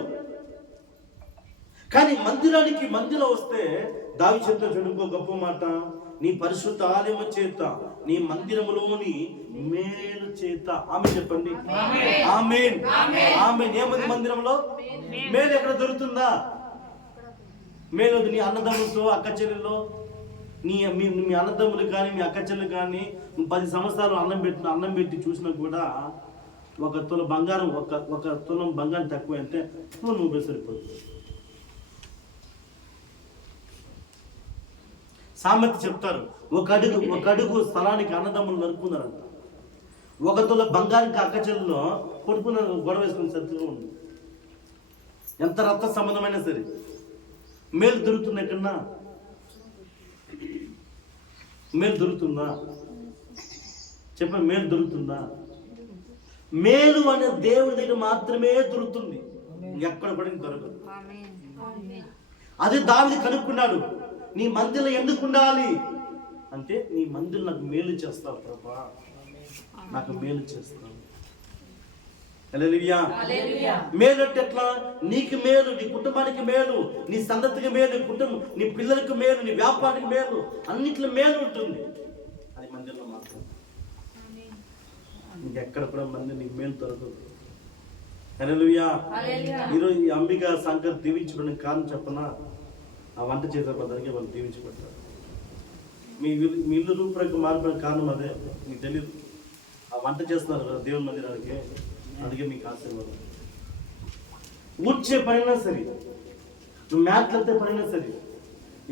కానీ మందిరం వస్తే దావీదు చెప్తున్న చూడు గొప్ప మాట, నీ పరిశుద్ధ ఆలయము చేత, నీ మందిరములోని మేలు చేత. ఆమేన్ చెప్పండి. ఆమేన్. ఆమేన్. ఏముంది మందిరంలో? మేలు ఎక్కడ దొరుకుతుందా? మేలు నీ అన్నదమ్ములతో, అక్క చెల్లెల్లో, మీ అన్నదమ్ములు కానీ మీ అక్క చెల్లెలు కానీ 10 సంవత్సరాలు అన్నం పెట్టి చూసినా కూడా ఒక తులం బంగారం ఒక తులం బంగారం తక్కువ అంటే నువ్వు సరిపోతుంది. సామెత చెప్తారు, ఒక అడుగు స్థలానికి అన్నదమ్ములు నరుకున్నారంట. ఒక తుల బంగారానికి అక్క చెల్లెల్లో కొడుకున్న గొడవ వేసుకుని సత్తుగా ఉంది. ఎంత రక్త సంబంధమైనా సరే మేలు దొరుకుతుంది. ఎక్కడన్నా మేలు దొరుకుతుందా? చెప్పండి, మేలు దొరుకుతుందా? మేలు అనే దేవుడి దగ్గర మాత్రమే దొరుకుతుంది, ఎక్కడ పడిన దొరకదు. అది దావీదు కనుక్కున్నాడు. నీ మందిరం ఎందుకు ఉండాలి అంటే, నీ మందిరం నాకు మేలు చేస్తావు ప్రభా, నాకు మేలు చేస్తావు. హల్లెలూయా. మేలు అంటే ఎట్లా? నీకు మేలు, నీ కుటుంబానికి మేలు, నీ సంతతికి మేలు, నీ పిల్లలకు మేలు, నీ వ్యాపారానికి మేలు, అన్నిట్లో మేలు ఉంటుంది. అది మందిరంలో మాత్రం. ఇంకెక్కడ కూడా మంది నీకు మేలు దొరకదు. హల్లెలూయా. ఈరోజు ఈ అంబికా శంకర్ దీవించడానికి కారణం చెప్పనా? ఆ వంట చేసే పదానికి వాళ్ళు దీవించబడ్డారు. మీ ఇల్లు రూపురేఖ మారిపోయిన కారణం అదే, మీకు తెలియదు. ఆ వంట చేస్తున్నారు కదా దేవుని మందిరానికి, అందుకే మీకు ఆశీర్వాదం. ఊడ్చే పనైనా సరే, నువ్వు మ్యాట్లెత్తే పనైనా సరే,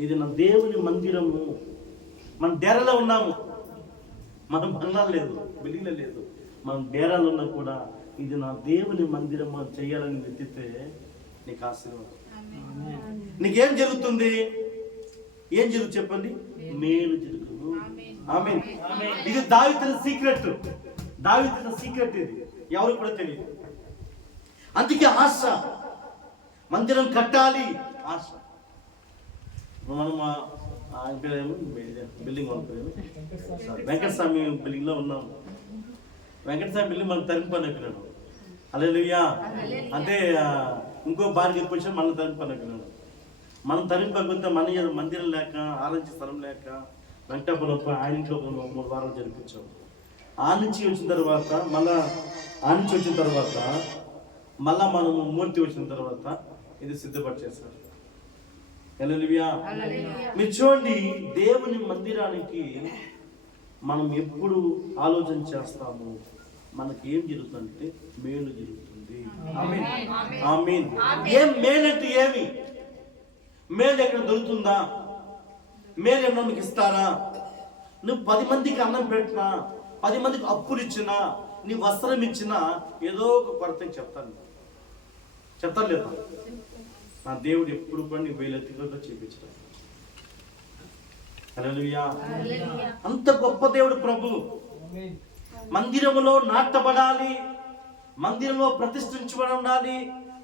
ఇది నా దేవుని మందిరము. మనం డేరాలో ఉన్నాము, మనం బంగ్లాలు లేదు, బిల్డింగ్లో లేదు, మనం డేరాలో ఉన్నా కూడా ఇది నా దేవుని మందిరం చేయాలని వెతితే నీకు ఆశీర్వాదం. నీకేం జరుగుతుంది? ఏం జరుగుతుంది చెప్పండి? మేలు జరుగుతుంది. ఆమేన్. ఇది దావీదు సీక్రెట్. దావీదు సీక్రెట్ ఇది, ఎవరికి కూడా తెలియదు. అందుకే ఆశ, మందిరం కట్టాలి ఆశ. మనం బిల్డింగ్ వెంకటస్వామి బిల్డింగ్ లో ఉన్నాం. వెంకటస్వామి బిల్డింగ్ మనం తరిగిపోయినాడు. హల్లెలూయా. అంటే ఇంకో బారికి పొజిషన్ మనం తరిగిపోయినాడు. మనం తరిగిపోతే మన మందిరం లేక, ఆలోచించే స్థలం లేక వెంకటాపురం ఆయన ఇంట్లో 3 వారాలు జరిపించాం. ఆ నుంచి వచ్చిన తర్వాత మళ్ళా మనము మూర్తి వచ్చిన తర్వాత ఇది సిద్ధపరిచేశారు. హల్లెలూయా. మీరు చూడండి, దేవుని మందిరానికి మనం ఎప్పుడు ఆలోచన చేస్తాము, మనకి ఏం జరుగుతుందంటే మేలు జరుగుతుంది. ఆమేన్. ఆమేన్. ఏం మేలంటే ఏమి? మేలు ఎక్కడ దొరుకుతుందా? మేలు ఏమన్నా మీకు ఇస్తారా? నువ్వు 10 మందికి అన్నం పెట్టినా, 10 మందికి అప్పులు ఇచ్చినా, నీ వస్త్రం ఇచ్చినా ఏదో ఒక కొరత చెప్తాను లేదా? నా దేవుడు ఎప్పుడు కూడా నీ వేలెత్తిగా చేపించాడు. హల్లెలూయా. అంత గొప్ప దేవుడు ప్రభు. మందిరములో నాటబడాలి, మందిరంలో ప్రతిష్ఠించబడి ఉండాలి.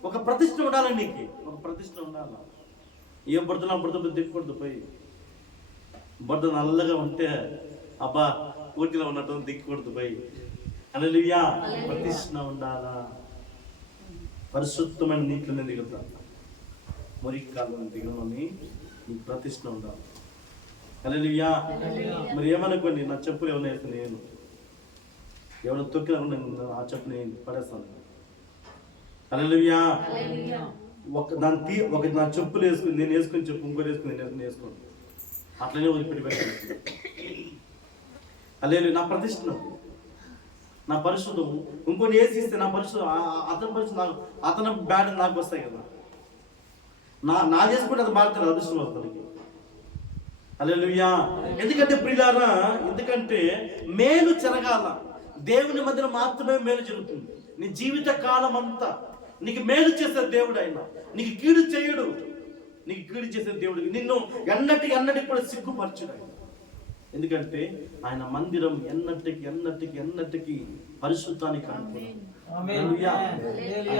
ఒక ప్రతిష్ఠ ఉండాలి, నీకు ఒక ప్రతిష్ఠ ఉండాలి. ఏ బురద దిక్కూడదు. పోయి బురద నల్లగా ఉంటే అబ్బా ఊటిలో ఉన్నట్టు దిక్కకూడదు. పోయి హల్లెలూయా. ప్రతిష్ఠ ఉండాలా, పరిశుద్ధమైన నీటిలోనే దిగుతా, మురికి కాలంలో దిగమని నీకు ప్రతిష్ఠ ఉండాలి. హల్లెలూయా. మరి ఏమనుకోండి, నా చెప్పులు ఏమైనా వేస్తే నేను ఎవరైనా తొక్కినా ఆ చెప్పు నేను పడేస్తాను. హల్లెలూయా. ఒక నా చెప్పులు వేసుకుని నేను వేసుకుని చెప్పు, ఇంకోటి వేసుకుని నేను వేసుకోండి, అట్లనే వదిలిపెట్టి పెట్టాను. హల్లెలూయా. నా ప్రతిష్ఠ, నా పరిశుద్ధము. ఇంకోటి వేసి ఇస్తే నా పరిశుద్ధం, అతని పరిశుద్ధం, అతని బ్యాడ్ నాకు వస్తాయి కదా. నా చేసుకుంటే అది మారుతారు అదృష్టం వస్తుంది. హల్లెలూయా. ఎందుకంటే ప్రియులారా, ఎందుకంటే మేలు జరగాల. దేవుని మధ్యన మాత్రమే మేలు జరుగుతుంది. నీ జీవిత కాలం అంతా నీకు మేలు చేసే దేవుడు ఆయన, నీకు కీడు చేయడు. నీకు కీడు చేసే దేవుడు నిన్ను ఎన్నటికి కూడా సిగ్గుపరచుడు ఆయన. ఎందుకంటే ఆయన మందిరం ఎన్నటికి పరిశుద్ధానికి అనుకూలం. హల్లెలూయా.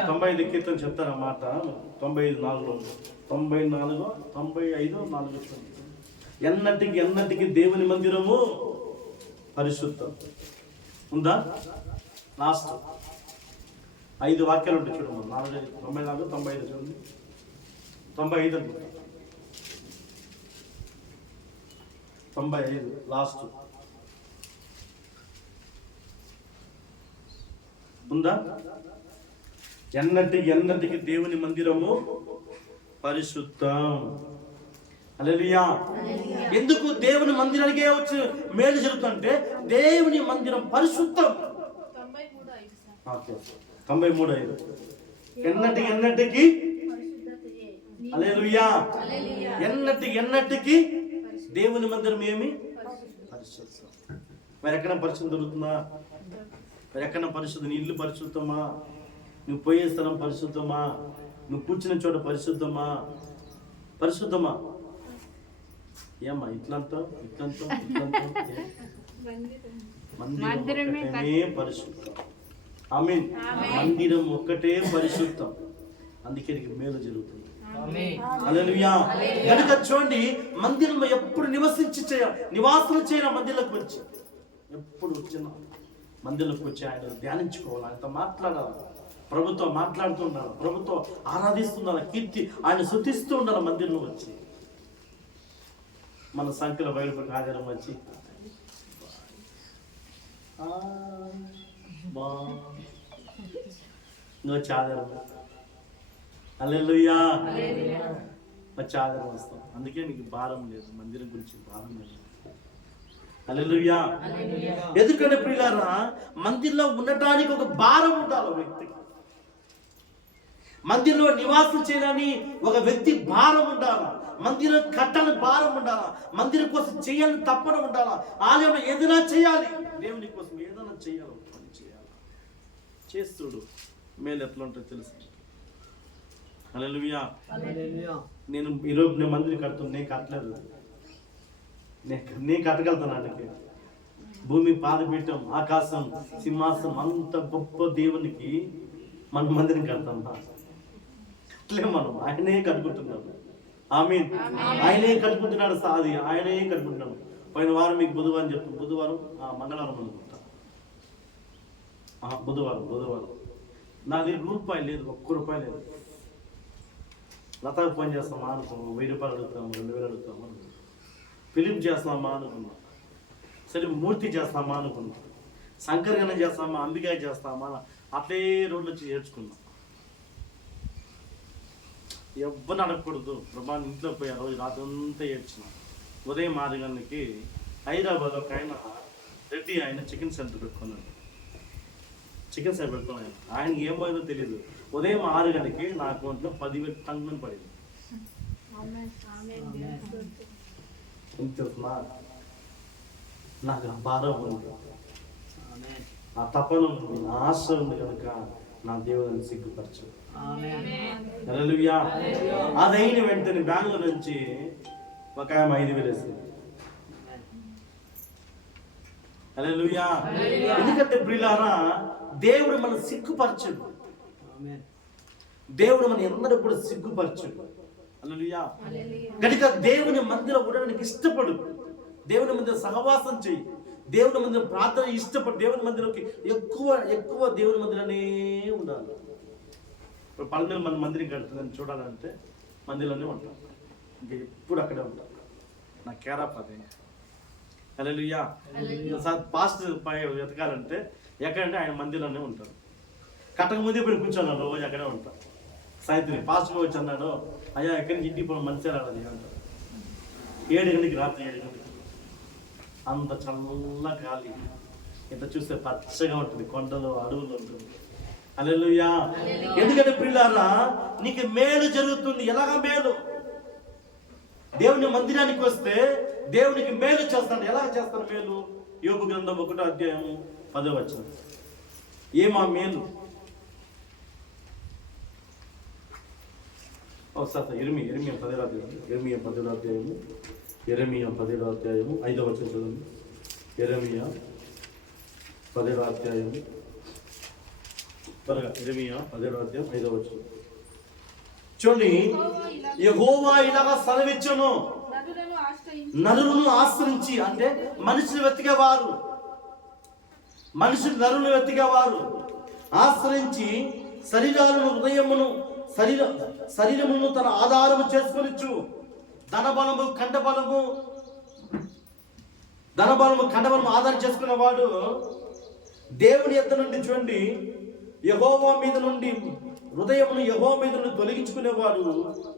95 కీర్తన చెప్తారు ఆ మాట. 95:4 ఎన్నటికి దేవుని మందిరము పరిశుద్ధం. ఉందా? లాస్ట్ 5 వాక్యాలు ఉంటాయి చూడమ్మా. 94, 95 చూడండి. 95 అనుకుంటా. 95 లాస్ట్ ఉందా? ఎన్నటికి దేవుని మందిరము పరిశుద్ధం. హల్లెలూయా. ఎందుకు దేవుని మందిరానికే వచ్చి మేలు జరుగుతుందంటే దేవుని మందిరం పరిశుద్ధం. 93:5 ఎన్నటికి హల్లెలూయా. ఎన్నటికి దేవుని మందిరం ఏమి పరిశుద్ధం. మరి ఎక్కడ పరిశుద్ధం దొరుకుతుందా? మరి ఎక్కడ పరిశుద్ధం? నీ ఇల్లు పరిశుద్ధమా? నువ్వు పోయే స్థలం పరిశుద్ధమా? నువ్వు కూర్చున్న చోట పరిశుద్ధమా? ఏమ్మా ఇట్లంతా మందిరమే పరిశుద్ధం. ఆమేన్. మందిరం ఒక్కటే పరిశుద్ధం. అందుకే మేలు జరుగుతుంది. హల్లెలూయా. కనుక చూడండి, మందిరం ఎప్పుడు నివాసం చేయాలి. మందిరంలోకి వచ్చి ఎప్పుడు వచ్చిన మందిరంలోకి వచ్చి ఆయన ధ్యానించుకోవాలి, ఆయనతో మాట్లాడాలి, ప్రభుత్వం మాట్లాడుతూ ఉండాలి, ప్రభుత్వం ఆరాధిస్తుండాలి, కీర్తి ఆయన శుద్ధిస్తూ ఉండాలి. మందిరంలో వచ్చి మన సంఖ్యలో బయలుపడి ఆధారం వచ్చి వచ్చి ఆధారం. హల్లెలూయా. వచ్చి ఆధారం వస్తాం. అందుకే నీకు భారం లేదు, మందిరం గురించి భారం లేదు. హల్లెలూయా. ఎందుకంటే ప్రియులారా, మందిరంలో ఉండటానికి ఒక భారం ఉండాలి. వ్యక్తికి మందిరంలో నివాసం చేయడానికి ఒక వ్యక్తి భారం ఉండాలా. మందిరం కట్టాలని భారం ఉండాలా. మందిరం కోసం చేయాలని తప్పన ఉండాలా. ఆలయంలో ఏదైనా చేయాలి, దేవుని కోసం ఏదైనా చేయాలి, పని చేయాలి. చేస్తుడు మేలు ఎట్లా ఉంటుందో తెలుసు. హల్లెలూయా. నేను ఈరోజు నేను మందిరం కడుతున్నాను. నేను కట్టలేదు, నేను కట్టగలుగుతాను. భూమి పాదపీఠం, ఆకాశం, సింహాసనం, అంత గొప్ప దేవునికి మనం మందిరం కడతాం. అట్లే మనం ఆయనే కట్టుకుంటున్నాడు. ఆమేన్. ఆయనే కట్టుకుంటున్నాడు. సాది ఆయనే కట్టుకుంటున్నాడు. పోయిన వారం మీకు బుధవారం చెప్తాను. మంగళవారం అనుకుంటా. బుధవారం నా దగ్గర రూపాయి లేదు, ₹1 లేదు. లతాకు పని చేస్తామా అనుకున్నాం, ₹1000 అడుగుతాము, 2000 అడుగుతాము అనుకున్నాం. ఫిలిం చేస్తామా అనుకున్నాం, సరే మూర్తి చేస్తామా అనుకున్నాం, శంకరగణ చేస్తామా, అంబికా చేస్తామా, అట్లే రోడ్లు వచ్చి ఏడ్చుకున్నాం. ఎవ్వరిని అడగకూడదు. ప్రభా ఇంట్లో పోయి ఆ రోజు రాత్రి అంతా ఏడ్చిన. ఉదయం 6 గంటలకి హైదరాబాద్ ఒక రెడ్డి ఆయన చికెన్ సెంటర్ పెట్టుకున్నాడు. ఆయనకి ఏం పోయిందో తెలియదు. ఉదయం 6 గంటలకి నా అకౌంట్లో 10,000 టంగుని పడింది. నాకు బాధ ఉంది, ఆ తపన ఉంది, నా ఆశ ఉంది కనుక నా దేవుని సిగ్గుపరచు. హల్లెలూయా. అదైన వెంటనే బ్యాంకులో నుంచి ఒక 5,000 వేసింది. హల్లెలూయా. ఎందుకంటే ప్రియులారా, దేవుడు మనం సిగ్గుపరచడు. దేవుడు మన ఎన్నడూ కూడా సిగ్గుపరచడు. హల్లెలూయా. కనుక దేవుని మందిరం ఉండడానికి ఇష్టపడు. దేవుని మందిరం సహవాసం చేయి. దేవుని మందిరం ప్రార్థన ఇష్టపడు. దేవుని మందిరంకి ఎక్కువ దేవుని మందిరానే ఉండాలి. ఇప్పుడు పల్లెలు మన మందిరం కడుతుందని చూడాలంటే మందిరంలోనే ఉంటాం. ఇంకా ఎప్పుడు అక్కడే ఉంటాం. నా కేరాప్ అదే. హల్లెలూయా. పాస్ట్ వెతకాలంటే ఎక్కడంటే ఆయన మందిరంలోనే ఉంటారు. కట్టక ముందే ఇప్పుడు కూర్చున్నాడు, రోజు అక్కడే ఉంటాం. సాయంత్రం పాస్ట్గా వచ్చి అన్నాడు, అయ్యా ఎక్కడి నుంచి ఇంటికి పోవడం మంచిగా రాలేదు అంటారు. 7 గంటలకి, రాత్రి 7 గంటలకి అంత చల్ల గాలి, ఇంత చూస్తే పచ్చగా ఉంటుంది, కొండలు అడవులు ఉంటుంది. హల్లెలూయా. ఎందుకంటే ప్రియులారా, నీకు మేలు జరుగుతుంది. ఎలాగా మేలు? దేవుని మందిరానికి వస్తే దేవునికి మేలు చేస్తాడు. ఎలా చేస్తాడు మేలు? యోబు గ్రంథం 1వ అధ్యాయం 10వ వచనం. ఏమా మేలు? ఒకసారి ఇర్మియా 10వ అధ్యాయము యెరెమీయా 10వ అధ్యాయము 5వ వచనం చదవండి. యెరెమీయా 10వ అధ్యాయము త్వరగా. యెరెమీయా 10వ అధ్యాయం 5వ వచనం చూడండి. యెహోవా ఇలాగా సెలవిచ్చును, నరులను ఆశ్రయించి, అంటే మనుషులు వెతికేవారు, మనుషులు నరులను వెతికేవారు ఆశ్రయించి శరీరాలను శరీరమును తన ఆధారము చేసుకొనిచ్చు. ధనబలము కండబలము ఆధారం చేసుకునేవాడు దేవుని యొద్ద నుండి, చూడండి, యెహోవా మీద నుండి హృదయమును యెహోవా మీద నుండి తొలగించుకునేవాడు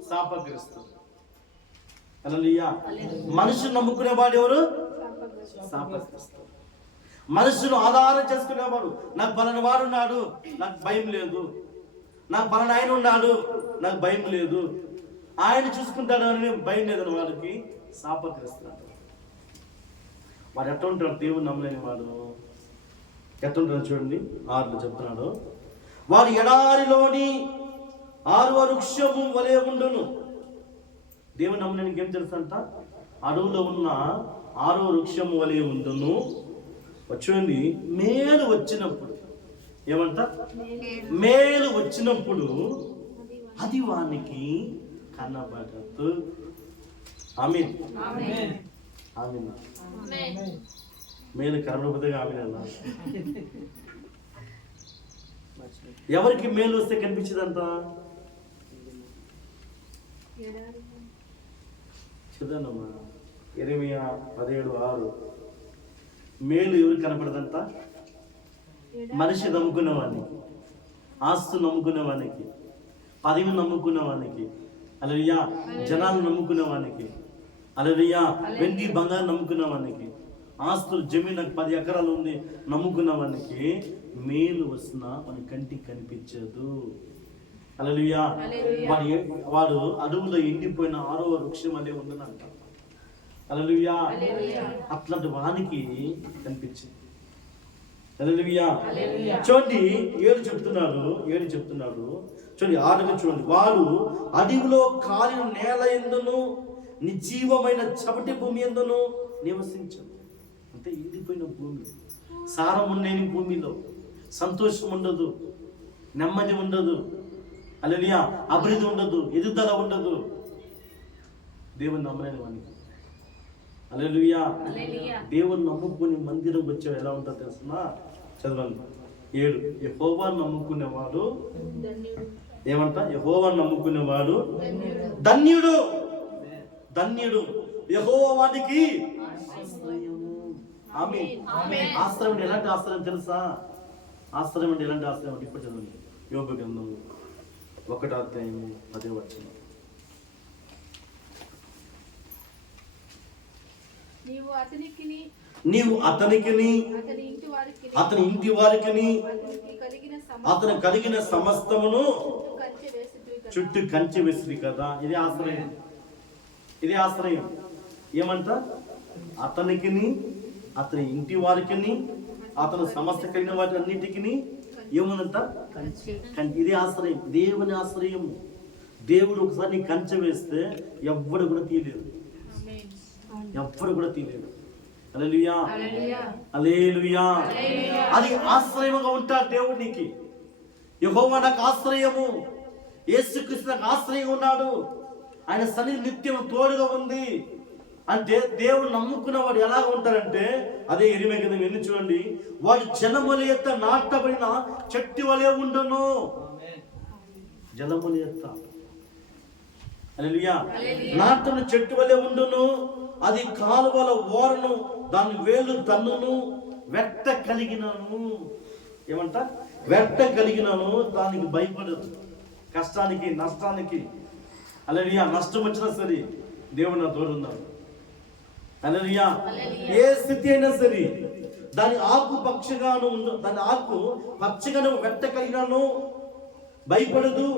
శాపగ్రస్తుడు. హల్లెలూయా. మనుషులు నమ్ముకునేవాడు ఎవరు? శాపగ్రస్తుడు. మనుషులు ఆధారం చేసుకునేవాడు, నాకు పలానా వాడు ఉన్నాడు, నాకు భయం లేదు, నాకు పలానా ఆయన ఉన్నాడు, నాకు భయం లేదు, ఆయన చూసుకుంటాడు అని భయం లేదని వాడికి శాపగ్రస్తుడు. వాడు ఎట్లా ఉంటాడు? దేవుడు నమ్మలేని వాడు ఎట్లా ఉంటాడు చూడండి. 6లో చెప్తున్నాడు, వాడు ఎడారిలోని ఆరు వృక్షము వలె ఉండును. దేవుడు నమ్మలేనికి ఏం తెలుసు అంట? అడవులో ఉన్న 6వ వృక్షము వలె ఉండును. చూడండి, మేలు వచ్చినప్పుడు ఏమంట? మేలు వచ్చినప్పుడు అది వానికి కనబడదు. ఆమేన్. ఆమేన్. మేలు కనబడకపోతే ఆమేన్ అన్నా. ఎవరికి మేలు వస్తే కనిపించదంట? చదవనమ్మా. యెరెమీయా 17:6. మేలు ఎవరికి కనపడదంట? మనిషి నమ్ముకునేవానికి, ఆస్తు నమ్ముకునేవానికి, పదవి నమ్ముకునేవానికి, హల్లెలూయా, జనాలు నమ్ముకునేవానికి, హల్లెలూయా, వెండి బంగారం నమ్ముకునేవానికి, ఆస్తులు జమీన్, నాకు 10 ఎకరాలు ఉంది నమ్ముకున్నవానికి మేలు వస్తున్నా మన కంటికి కనిపించదు. హల్లెలూయా. వాడు అడవులో ఎండిపోయిన 6వ వృక్షం అనే ఉందనంట. హల్లెలూయా. అట్లాంటి వానికి కనిపించింది. హల్లెలూయా. చూడండి, 7 చెప్తున్నాడు. చూడండి 6 చూడండి, వాడు అడవిలో కాలిన నేల ఎందును నిర్జీవమైన చపటి భూమి ఎందును నివసించను. అంటే ఎండిపోయిన భూమి, సారం లేని భూమిలో సంతోషం ఉండదు, నెమ్మది ఉండదు, హల్లెలూయా, అభివృద్ధి ఉండదు, ఎదుగుదల ఉండదు. దేవుని నమ్మలేని వానికి, హల్లెలూయా. దేవుని నమ్ముకుని మందిరం వచ్చే ఎలా ఉంటుందో తెలుసునా? చదవండి 7. యెహోవా నమ్ముకునేవాడు ఏమంట? యెహోవా నమ్ముకునేవాడు ధన్యుడు. ధన్యుడు. యెహోవా వానికి ఆమేన్. ఆశ్రయం అంటే ఎలాంటి ఆశ్రయం తెలుసా? ఆశ్రయం అంటే ఎలాంటి ఆశ్రయం అంటే ఇప్పుడు చదవండి. యోబు గ్రంథం 1వ అధ్యాయము 10వ వచనం. నీవు అతనికిని అతని ఇంటి వారికిని అతను కలిగిన సమస్తమును చుట్టూ కంచె వేసింది కదా. ఇది ఆశ్రయం. ఇది ఆశ్రయం. ఏమంట? అతనికిని అతని ఇంటి వారికిని అతను సమస్త కలిగిన వాటి అన్నిటికీ ఏముందంట? ఇది ఆశ్రయం. దేవుని ఆశ్రయం. దేవుడు ఒకసారి నీ కంచె వేస్తే ఎవ్వడు కూడా తీయలేడు. ఎవ్వడు కూడా తీయలేడు. హల్లెలూయా. హల్లెలూయా. అది ఆశ్రయముగా ఉంటాడు దేవుడు నీకు. యెహోవా నాకు ఆశ్రయము, యేసుక్రీస్తు నాకు ఆశ్రయం ఉన్నాడు, ఆయన సన్నిధి నిత్యం తోడుగా ఉంది అంటే దేవుడు నమ్ముకున్నవాడు ఎలా ఉంటారంటే, అదే యెరెమీయా గ్రంథం ఎన్ని చూడండి, వాడు జలముల ఎత్త నాటబడిన చెట్టు వలె ఉండును. జలముల ఎత్త, హల్లెలూయా, నాటబడిన చెట్టు వలె ఉండును. అది కాలువల ఓరను దాని వేలు తన్నును. వెట్ట కలిగినను. ఏమంట? వెట్ట కలిగినను దానికి భయపడదు. కష్టానికి, నష్టానికి, హల్లెలూయా, నష్టం వచ్చినా సరే దేవుడు నా తోడు ఉన్నాడు. హల్లెలూయా. ఏ స్థితి అయినా సరే దాని ఆకు పక్షగాను దాని ఆకు పచ్చగాను వెట్ట కలిగినను భయపడదు.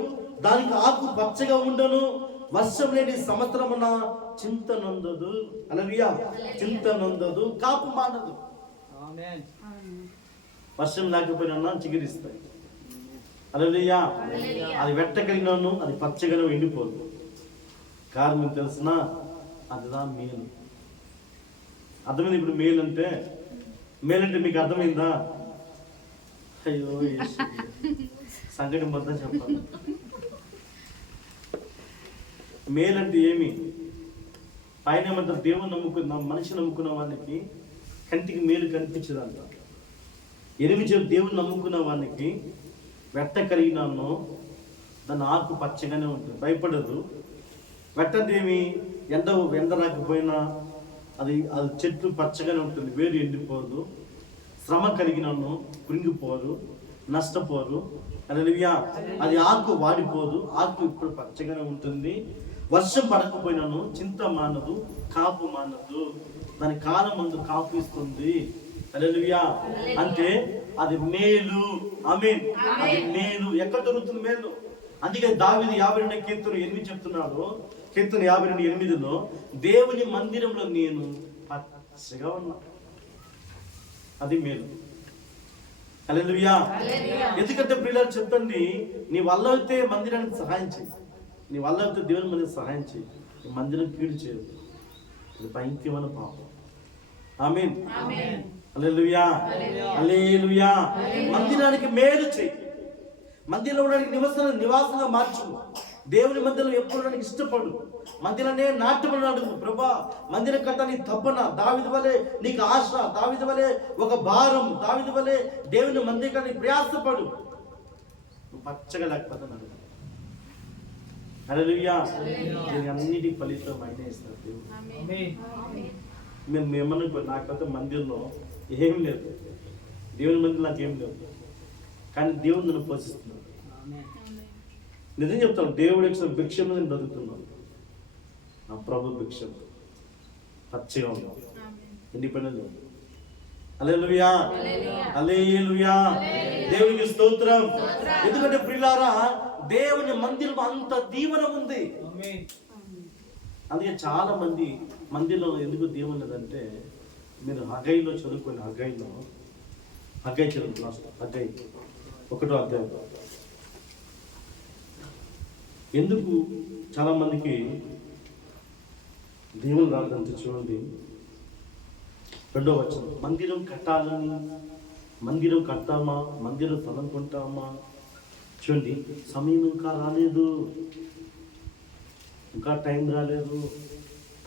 దానికి ఆకు పచ్చగా ఉండను. వర్షం లేని సంవత్సరమున చింత నొందదు. హల్లెలూయా. చింత నొందదు, కాపు మానదు. వర్షం లేకపోయినా చిగురిస్తాయి. హల్లెలూయా. అది వెట్ట కలిగినను అది పచ్చగాను ఎండిపోదు. కారణం తెలిసిన అదిదా మేలు. అర్థమైంది ఇప్పుడు మేలంటే మీకు అర్థమైందా? అయ్యో సంగతి మొత్తం చెప్పాలి. మేలంటే ఏమి? పైన ఏమంటారు, దేవుని నమ్ముకున్న మనిషి నమ్ముకున్న వానికి కంటికి మేలు కనిపించదంట. 8 దేవుని నమ్ముకున్న వానికి వెట్ట కలిగినాను దాని ఆకు పచ్చగానే ఉంటుంది, భయపడదు. వెట్ట అంటే ఏమి? ఎండ రాకపోయినా అది చెట్టు పచ్చగానే ఉంటుంది, వేరు ఎండిపోదు. శ్రమ కలిగినాను కృంగిపోరు, నష్టపోరు. హల్లెలూయా. అది ఆకు వాడిపోదు, ఆకు ఇప్పుడు పచ్చగానే ఉంటుంది. వర్షం పడకపోయినాను చింత మానదు, కాపు మానదు. దాని కాలం ముందు కాపు ఇస్తుంది. హల్లెలూయా. అంటే అది మేలు. ఆమేన్. అది మేలు. ఎక్కడ దొరుకుతుంది మేలు? అందుకే దావీదు 52 కీర్తన 8 చెప్తున్నాడు. కీర్తన 52:8 దేవుని మందిరంలో నేను పచ్చగా ఉన్నా, అది మేలు. హల్లెలూయా. ఎందుకంటే పిల్లలు చెప్పండి, నీ వల్ల అయితే మందిరానికి సహాయం చేయి, నీ వల్ల అయితే దేవుని మందిరం సహాయం చేయి. నీ మందిరం కీడు చేయదు, అది భయంకరమైన పాపం. ఆమేన్. హల్లెలూయా. హల్లెలూయా. మందిరానికి మేలు చేయి, మందిరంలో ఉండడానికి నివాసంగా మార్చు. దేవుని మందిరంలో ఎప్పుడు ఉండడానికి ఇష్టపడు. మందిరాన్ని నాట్యమని అడుగు, ప్రభా మందిరం కట్టడానికి తప్పన, దావీదు వలె నీకు ఆశ, దావీదు వలె ఒక భారం, దావీదు వలె దేవుని మందిరానికి ప్రయాసపడు. నువ్వు పచ్చగా లేకపోతే అడుగు. హల్లెలూయా. దీని అన్నిటికీ ఫలితం ఆయనే ఇస్తారు దేవుడు. మేము ఏమన్నా నాకైతే మందిరంలో ఏం లేదు, దేవుని మందిరం నాకేం లేదు, కానీ దేవుడు నన్ను పోషిస్తున్నాడు. నిజం చెప్తాను, దేవుడు ఇచ్చిన భిక్షం నేను బ్రతుకుతున్నాను. నా ప్రభు భిక్షం పచ్చగా ఉన్నాం, ఇండిపెండెంట్. హల్లెలూయా. హల్లెలూయా. దేవునికి స్తోత్రం. ఎందుకంటే ప్రియులారా, దేవుని మందిరం అంత దీవెన ఉంది. అందుకే చాలా మంది మందిరంలో ఎందుకు దీవెన లేదంటే, మీరు హగ్గయిలో చదువుకోండి. హగ్గయి చదువు, హగ్గయి 1వ అధ్యాయం. ఎందుకు చాలా మందికి దేవుని రాదంటే చూడండి, 2వ వచనం. మందిరం కట్టాలని, మందిరం కట్టామా, మందిరం స్థలం కొంటామా? చూడండి, సమయం ఇంకా రాలేదు, ఇంకా టైం రాలేదు,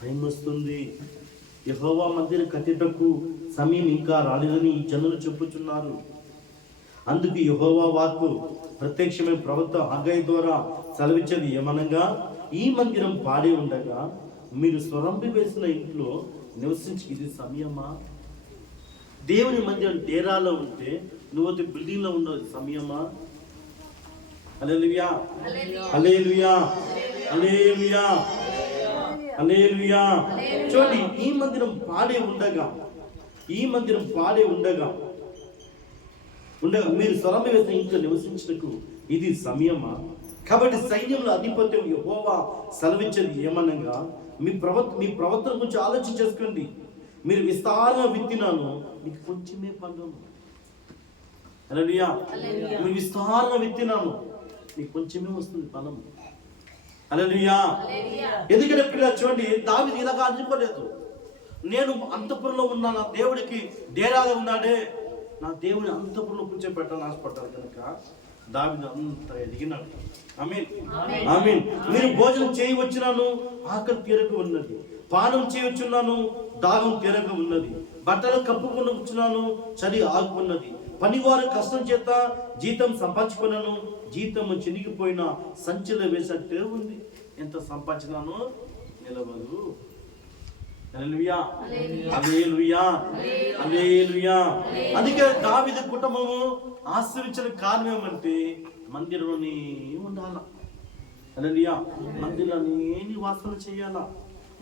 టైం వస్తుంది. యెహోవా మందిరం కట్టేటకు సమయం ఇంకా రాలేదని ఈ జనులు చెప్పుచున్నారు. అందుకు యెహోవా వాక్కు ప్రత్యక్షమైన ప్రవక్త హగ్గయి ద్వారా సెలవిచ్చేది ఏమనగా, ఈ మందిరం పాడి ఉండగా మీరు స్వరంపి వేసిన ఇంట్లో నివసించి ఇది సమయమా? దేవుని మందిరం డేరాలో ఉంటే నువ్వు బిల్డింగ్ లో ఉండదు సమయమా? హల్లెలూయా. హల్లెలూయా. హల్లెలూయా. హల్లెలూయా. చూడండి, ఈ మందిరం పాడే ఉండగా మీరు స్వరం వేసిన ఇంట్లో నివసించటకు ఇది సమయమా? కాబట్టి సైన్యంలో అధిపత్యం యెహోవా సెలవిచ్చేది ఏమనగా, మీ ప్రవర్తన గురించి ఆలోచన చేసుకోండి. మీరు విస్తారంగా విత్తినాను, మీకు కొంచెమే పండును. హల్లెలూయా. మీరు విస్తారంగా విత్తినాను, మీకు కొంచెమే వస్తుంది ఫలం. హల్లెలూయా. ఎందుకంటే పిల్లలు చూడండి, దావీదు ఇలాగా అనుకోలేదు. నేను అంతఃపురంలో ఉన్న నా దేవుడికి డేరాగా ఉన్నాడే, నా దేవుని అంతఃపురంలో కూర్చోబెట్టాలని ఆశపడ్డారు కనుక దావీదు అంత ఎదిగినాడు. ఆమేన్. ఆమేన్. మీరు భోజనం చేయవచ్చున్నాను, ఆకలి తీరక ఉన్నది. పానం చేయవచ్చున్నాను, దాహం తీరక ఉన్నది. బట్టలు కప్పుకొనవచ్చున్నాను, చలి ఆగుకున్నది. పనివారు కష్టం చేత జీతం సంపాదించుకున్నాను, జీతము చినిగిపోయిన సంచిలో వేసట్టే ఉంది. ఎంత సంపాదించినానో నిలవదు. హల్లెలూయా. హల్లెలూయా. హల్లెలూయా. అందుకే దావీదు కుటుంబము ఆశ్రయించిన కారణం ఏమంటే మందిరంలోనే ఉండాల. హల్లెలూయా. మందిరంలోనే నివాసన చేయాలా,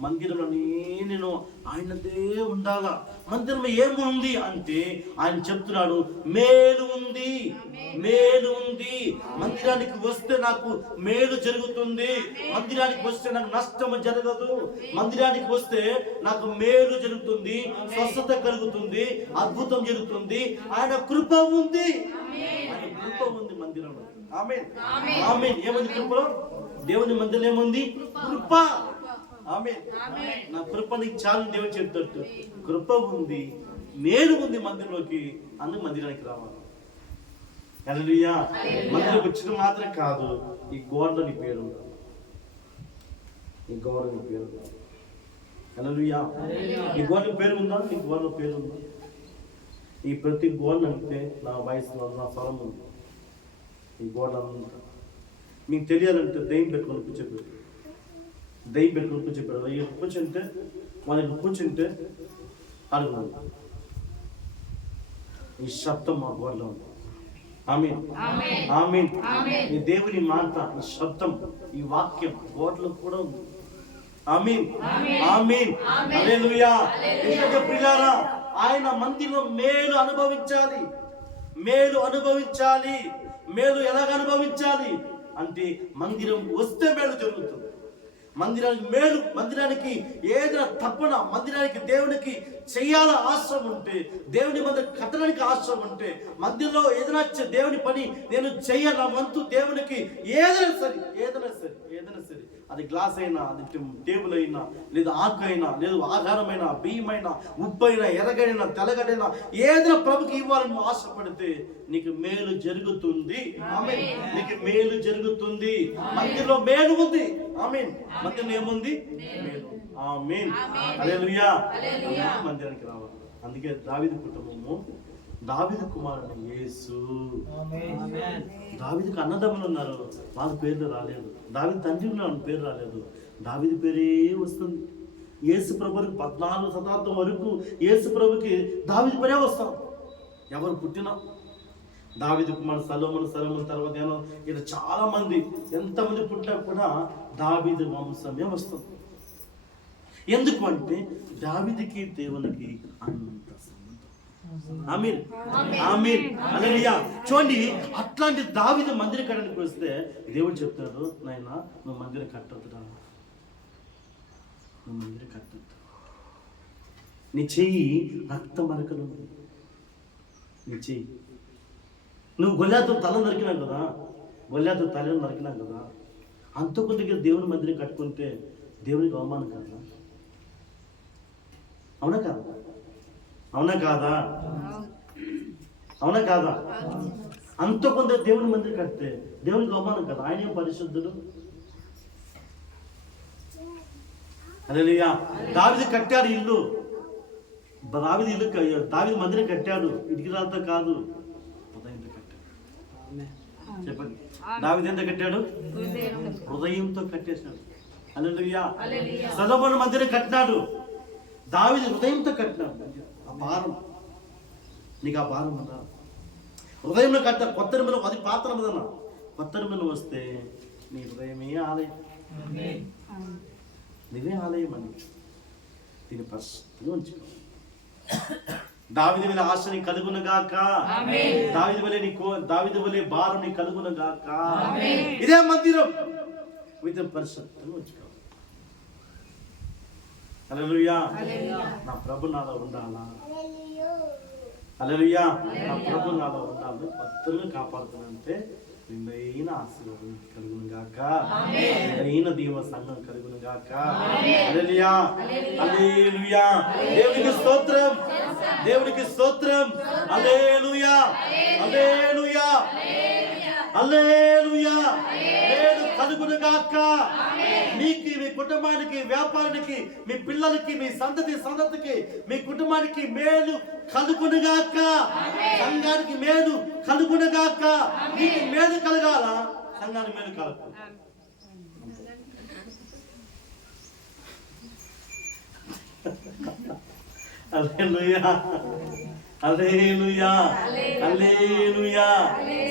మందిరంలోనే నేను ఆయనదే ఉండాలా. మందిరంలో ఏముంది అంటే ఆయన చెప్తున్నాడు, మేలు ఉంది, మేలు ఉంది. మందిరానికి వస్తే నాకు మేలు జరుగుతుంది, మందిరానికి వస్తే నాకు నష్టం జరగదు, మందిరానికి వస్తే నాకు మేలు జరుగుతుంది, స్వస్థత కలుగుతుంది, అద్భుతం జరుగుతుంది. ఆయన కృప ఉంది, ఆయన కృప ఉంది మందిరంలో. ఆమేన్. ఆమేన్. ఏముంది కృపలో? దేవుని మందిరం ఏముంది? కృప. ఆమేన్. నా కృప నీకు చాలు దేవుడు చెప్తాడు. కృప ఉంది, మేలు ఉంది మందిరంలోకి, అందుకు మందిరానికి రావాలి. హల్లెలూయా. మందిరంలోకి వచ్చిన మాత్రం కాదు, ఈ గోడలో నీ పేరు ఉండాలి. ఈ గోడ నీ పేరు ఉండాలి. హల్లెలూయా. ఈ గోడలో పేరు ఉందా? ఈ గోడలో పేరు ఉందా? ఈ ప్రతి గోడ అంటే నా వయసులో నా స్వరం ఉంది. ఈ గోడ అంతా మీకు తెలియాలంటే దయ్యం పెట్టుకొని కూర్చోబెట్టు. దయ్యం పెట్టుకొని కూర్చోబెట్టారు. ఈ కూర్చుంటే వాళ్ళకి కూర్చుంటే అడుగు ఈ శబ్దం మా గోడలో ఉంది. ఆమేన్. ఆమేన్. ఈ దేవుని మాట, ఈ శబ్దం, ఈ వాక్యం గోడలో కూడా ఉంది. ఆమేన్. ఆమేన్. హల్లెలూయా. ఎందుకంటే ప్రియులారా, ఆయన మందిలో మేలు అనుభవించాలి. మేలు అనుభవించాలి. మేలు ఎలాగ అనుభవించాలి అంటే మందిరం వస్తే మేలు జరుగుతుంది. మందిరానికి మేలు, మందిరానికి ఏదైనా తప్పన, మందిరానికి దేవునికి చెయ్యాల ఆశ్రమం ఉంటే, దేవుని మందిరం కట్టడానికి ఆశ్రమం ఉంటే, మందిరంలో ఏదైనా దేవుని పని నేను చెయ్యాలి, నా వంతు దేవునికి ఏదైనా సరే, ఏదైనా సరే, ఏదైనా సరే, అది గ్లాస్ అయినా, అది టేబుల్ అయినా, లేదా ఆకు అయినా, లేదు ఆహారమైనా, బియ్యమైనా, ఉప్పు అయినా, ఎర్రగడ్డైనా, తెల్లగడ్డైనా, ఏదైనా ప్రభుకి ఇవ్వాలని ఆశపడితే నీకు మేలు జరుగుతుంది. ఆమేన్. నీకు మేలు జరుగుతుంది. మందిరంలో మేలు ఉంది. ఆమేన్. మందిరంలో ఏముంది? మేలు. ఆమేన్. హల్లెలూయా. మందిరానికి రావాలి. అందుకే దావీదు కుటుంబము, దావీదు కుమారుడు యేసు. దావీదుకు అన్నదమ్ములు ఉన్నారు, వాళ్ళ పేర్లు రాలేదు. దావీదు తండ్రి ఉన్నాడు, పేరు రాలేదు. దావీదు పేరే వస్తుంది. యేసు ప్రభుకి 14వ శతాబ్దం వరకు యేసు ప్రభుకి దావీదు పేరే వస్తాం. ఎవరు పుట్టినా దావీదు కుమారుడు సలోమోను తర్వాత ఇలా చాలా మంది, ఎంతమంది పుట్టినా కూడా దావీదు వంశమే వస్తుంది. ఎందుకు అంటే దావీదుకి దేవునికి అంత సంబంధం. ఆమేన్. ఆమేన్. హల్లెలూయా. చూడండి, అట్లాంటి దావీదు మందిరం కట్టడానికి వస్తే దేవుడు చెప్తాడు, నాయనా నువ్వు మందిరం కట్టొద్దురా, నువ్వు మందిరం కట్టొద్దు. నీ చెయ్యి రక్త మరకలు, నీ చెయ్యి, నువ్వు గొల్యాతు తల నరికినావు కదా, గొల్యాతు తలను నరికినావు కదా, అంత కొద్దిగా దేవుని మందిరం కట్టుకుంటే దేవునికి అవమానం కాదా? అవునా కాదా? అవునా కాదా? అవునా కాదా? అంత కొంత దేవుని మందిరం కడితే దేవునికి అవమానం కదా? ఆయన ఏం పరిశుద్ధుడు? హల్లెలూయా. దావీదు కట్టాడు ఇల్లు, దావీదు మందిరం కట్టాడు, ఇటుకరాలతో కాదు, హృదయంతో కట్టాడు. చెప్పండి, దావీదు ఎంత కట్టాడు? హృదయంతో కట్టేశాడు. హల్లెలూయా. సొలొమోను మందిరం కట్టినాడు, దావీదు హృదయంతో కట్టినాడు. ఆ భారం, నీకు ఆ భారం ఉందా? హృదయంలో కట్ట. కొత్త నిబంధన అది పాత నిబంధన. కొత్త నిబంధన వస్తే నీ హృదయమే ఆలయం, నువ్వే ఆలయం అని దీన్ని పరిస్థితిలో ఉంచుకో. దావీదు వలె ఆశ నీ కలుగునుగాక, దావీదు వలె భారం నీ కలుగునుగాక. ఇదే మందిరం, వీటిని పరిస్థితుల్లో ఉంచుకో. హల్లెలూయా. నా ప్రభు నాలో ఉండాలా? హల్లెలూయా. నా ప్రభు నాలో ఉండాలని భక్తులను కాపాడుతానంటే నిండైన ఆశీర్వాదం కలుగును గాక, నిండైన దీవ సంఘం కలుగును గాక. హల్లెలూయా. హల్లెలూయా. దేవునికి స్తోత్రం, దేవునికి స్తోత్రం. హల్లెలూయా. హల్లెలూయా. హల్లెలూయా. మేలు కలుగును గాక. మీకు, మీ కుటుంబానికి, వ్యాపారానికి, మీ పిల్లలకి, మీ సంతతికి, మీ కుటుంబానికి మేలు కలుగునుగాక. సంఘానికి మేలు కలుగునుగాక. మీకు మేలు కలగాల, సంఘానికి మేలు కలగ. హల్లెలూయా. హల్లెలూయా. హల్లెలూయా.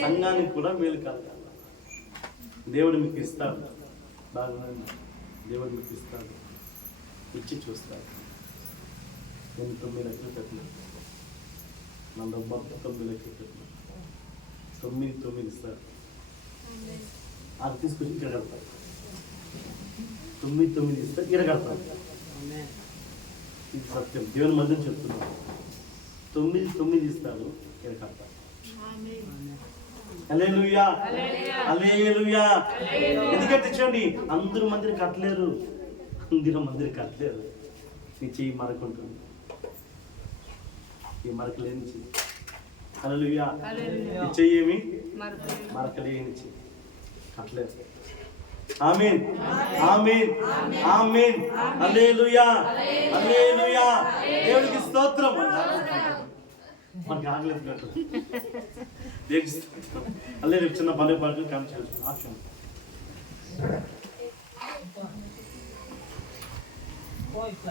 సంఘానికి కూడా మేలు కలగాల. దేవుడు మీకు ఇస్తాడు, బాగా దేవుడు మీకు ఇస్తాడు, ఇచ్చి చూస్తాడు. నేను 9 లక్షలు పెట్టినా, నా డబ్బు 9 లక్షలు పెట్టినా, 9 ఇస్తాడు. అది తీసుకొచ్చి ఇక్కడ కడతాడు. 9 ఇస్తాడు, ఇక్కడ కడతాడు. ఇది సత్యం, దేవుని మందిరం చెప్తున్నాడు. 9 ఇస్తాడు, ఇక్కడ కడతాడు. హల్లెలూయా. హల్లెలూయా. ఎందుకంటే చూడండి, అందరూ మందిరం కట్టలేరు. మందిరం కట్టలేదు. నీ చెయ్యి మరకుంటుంది, ఈ మరకలేని చెయ్యి. హల్లెలూయా. నీ చెయ్యి ఏమి మరకలేని చెయ్యి, కట్టలేదు. ఆమేన్, ఆమేన్, ఆమేన్. హల్లెలూయా, హల్లెలూయా. దేవునికి స్తోత్రం. మనకి ఆగలేదు కట్టు. దేవునికి స్తోత్రం. హల్లెలూయా. చిన్న పల్లె పాటలు కాన్సెప్ట్ ఆప్షన్. Pois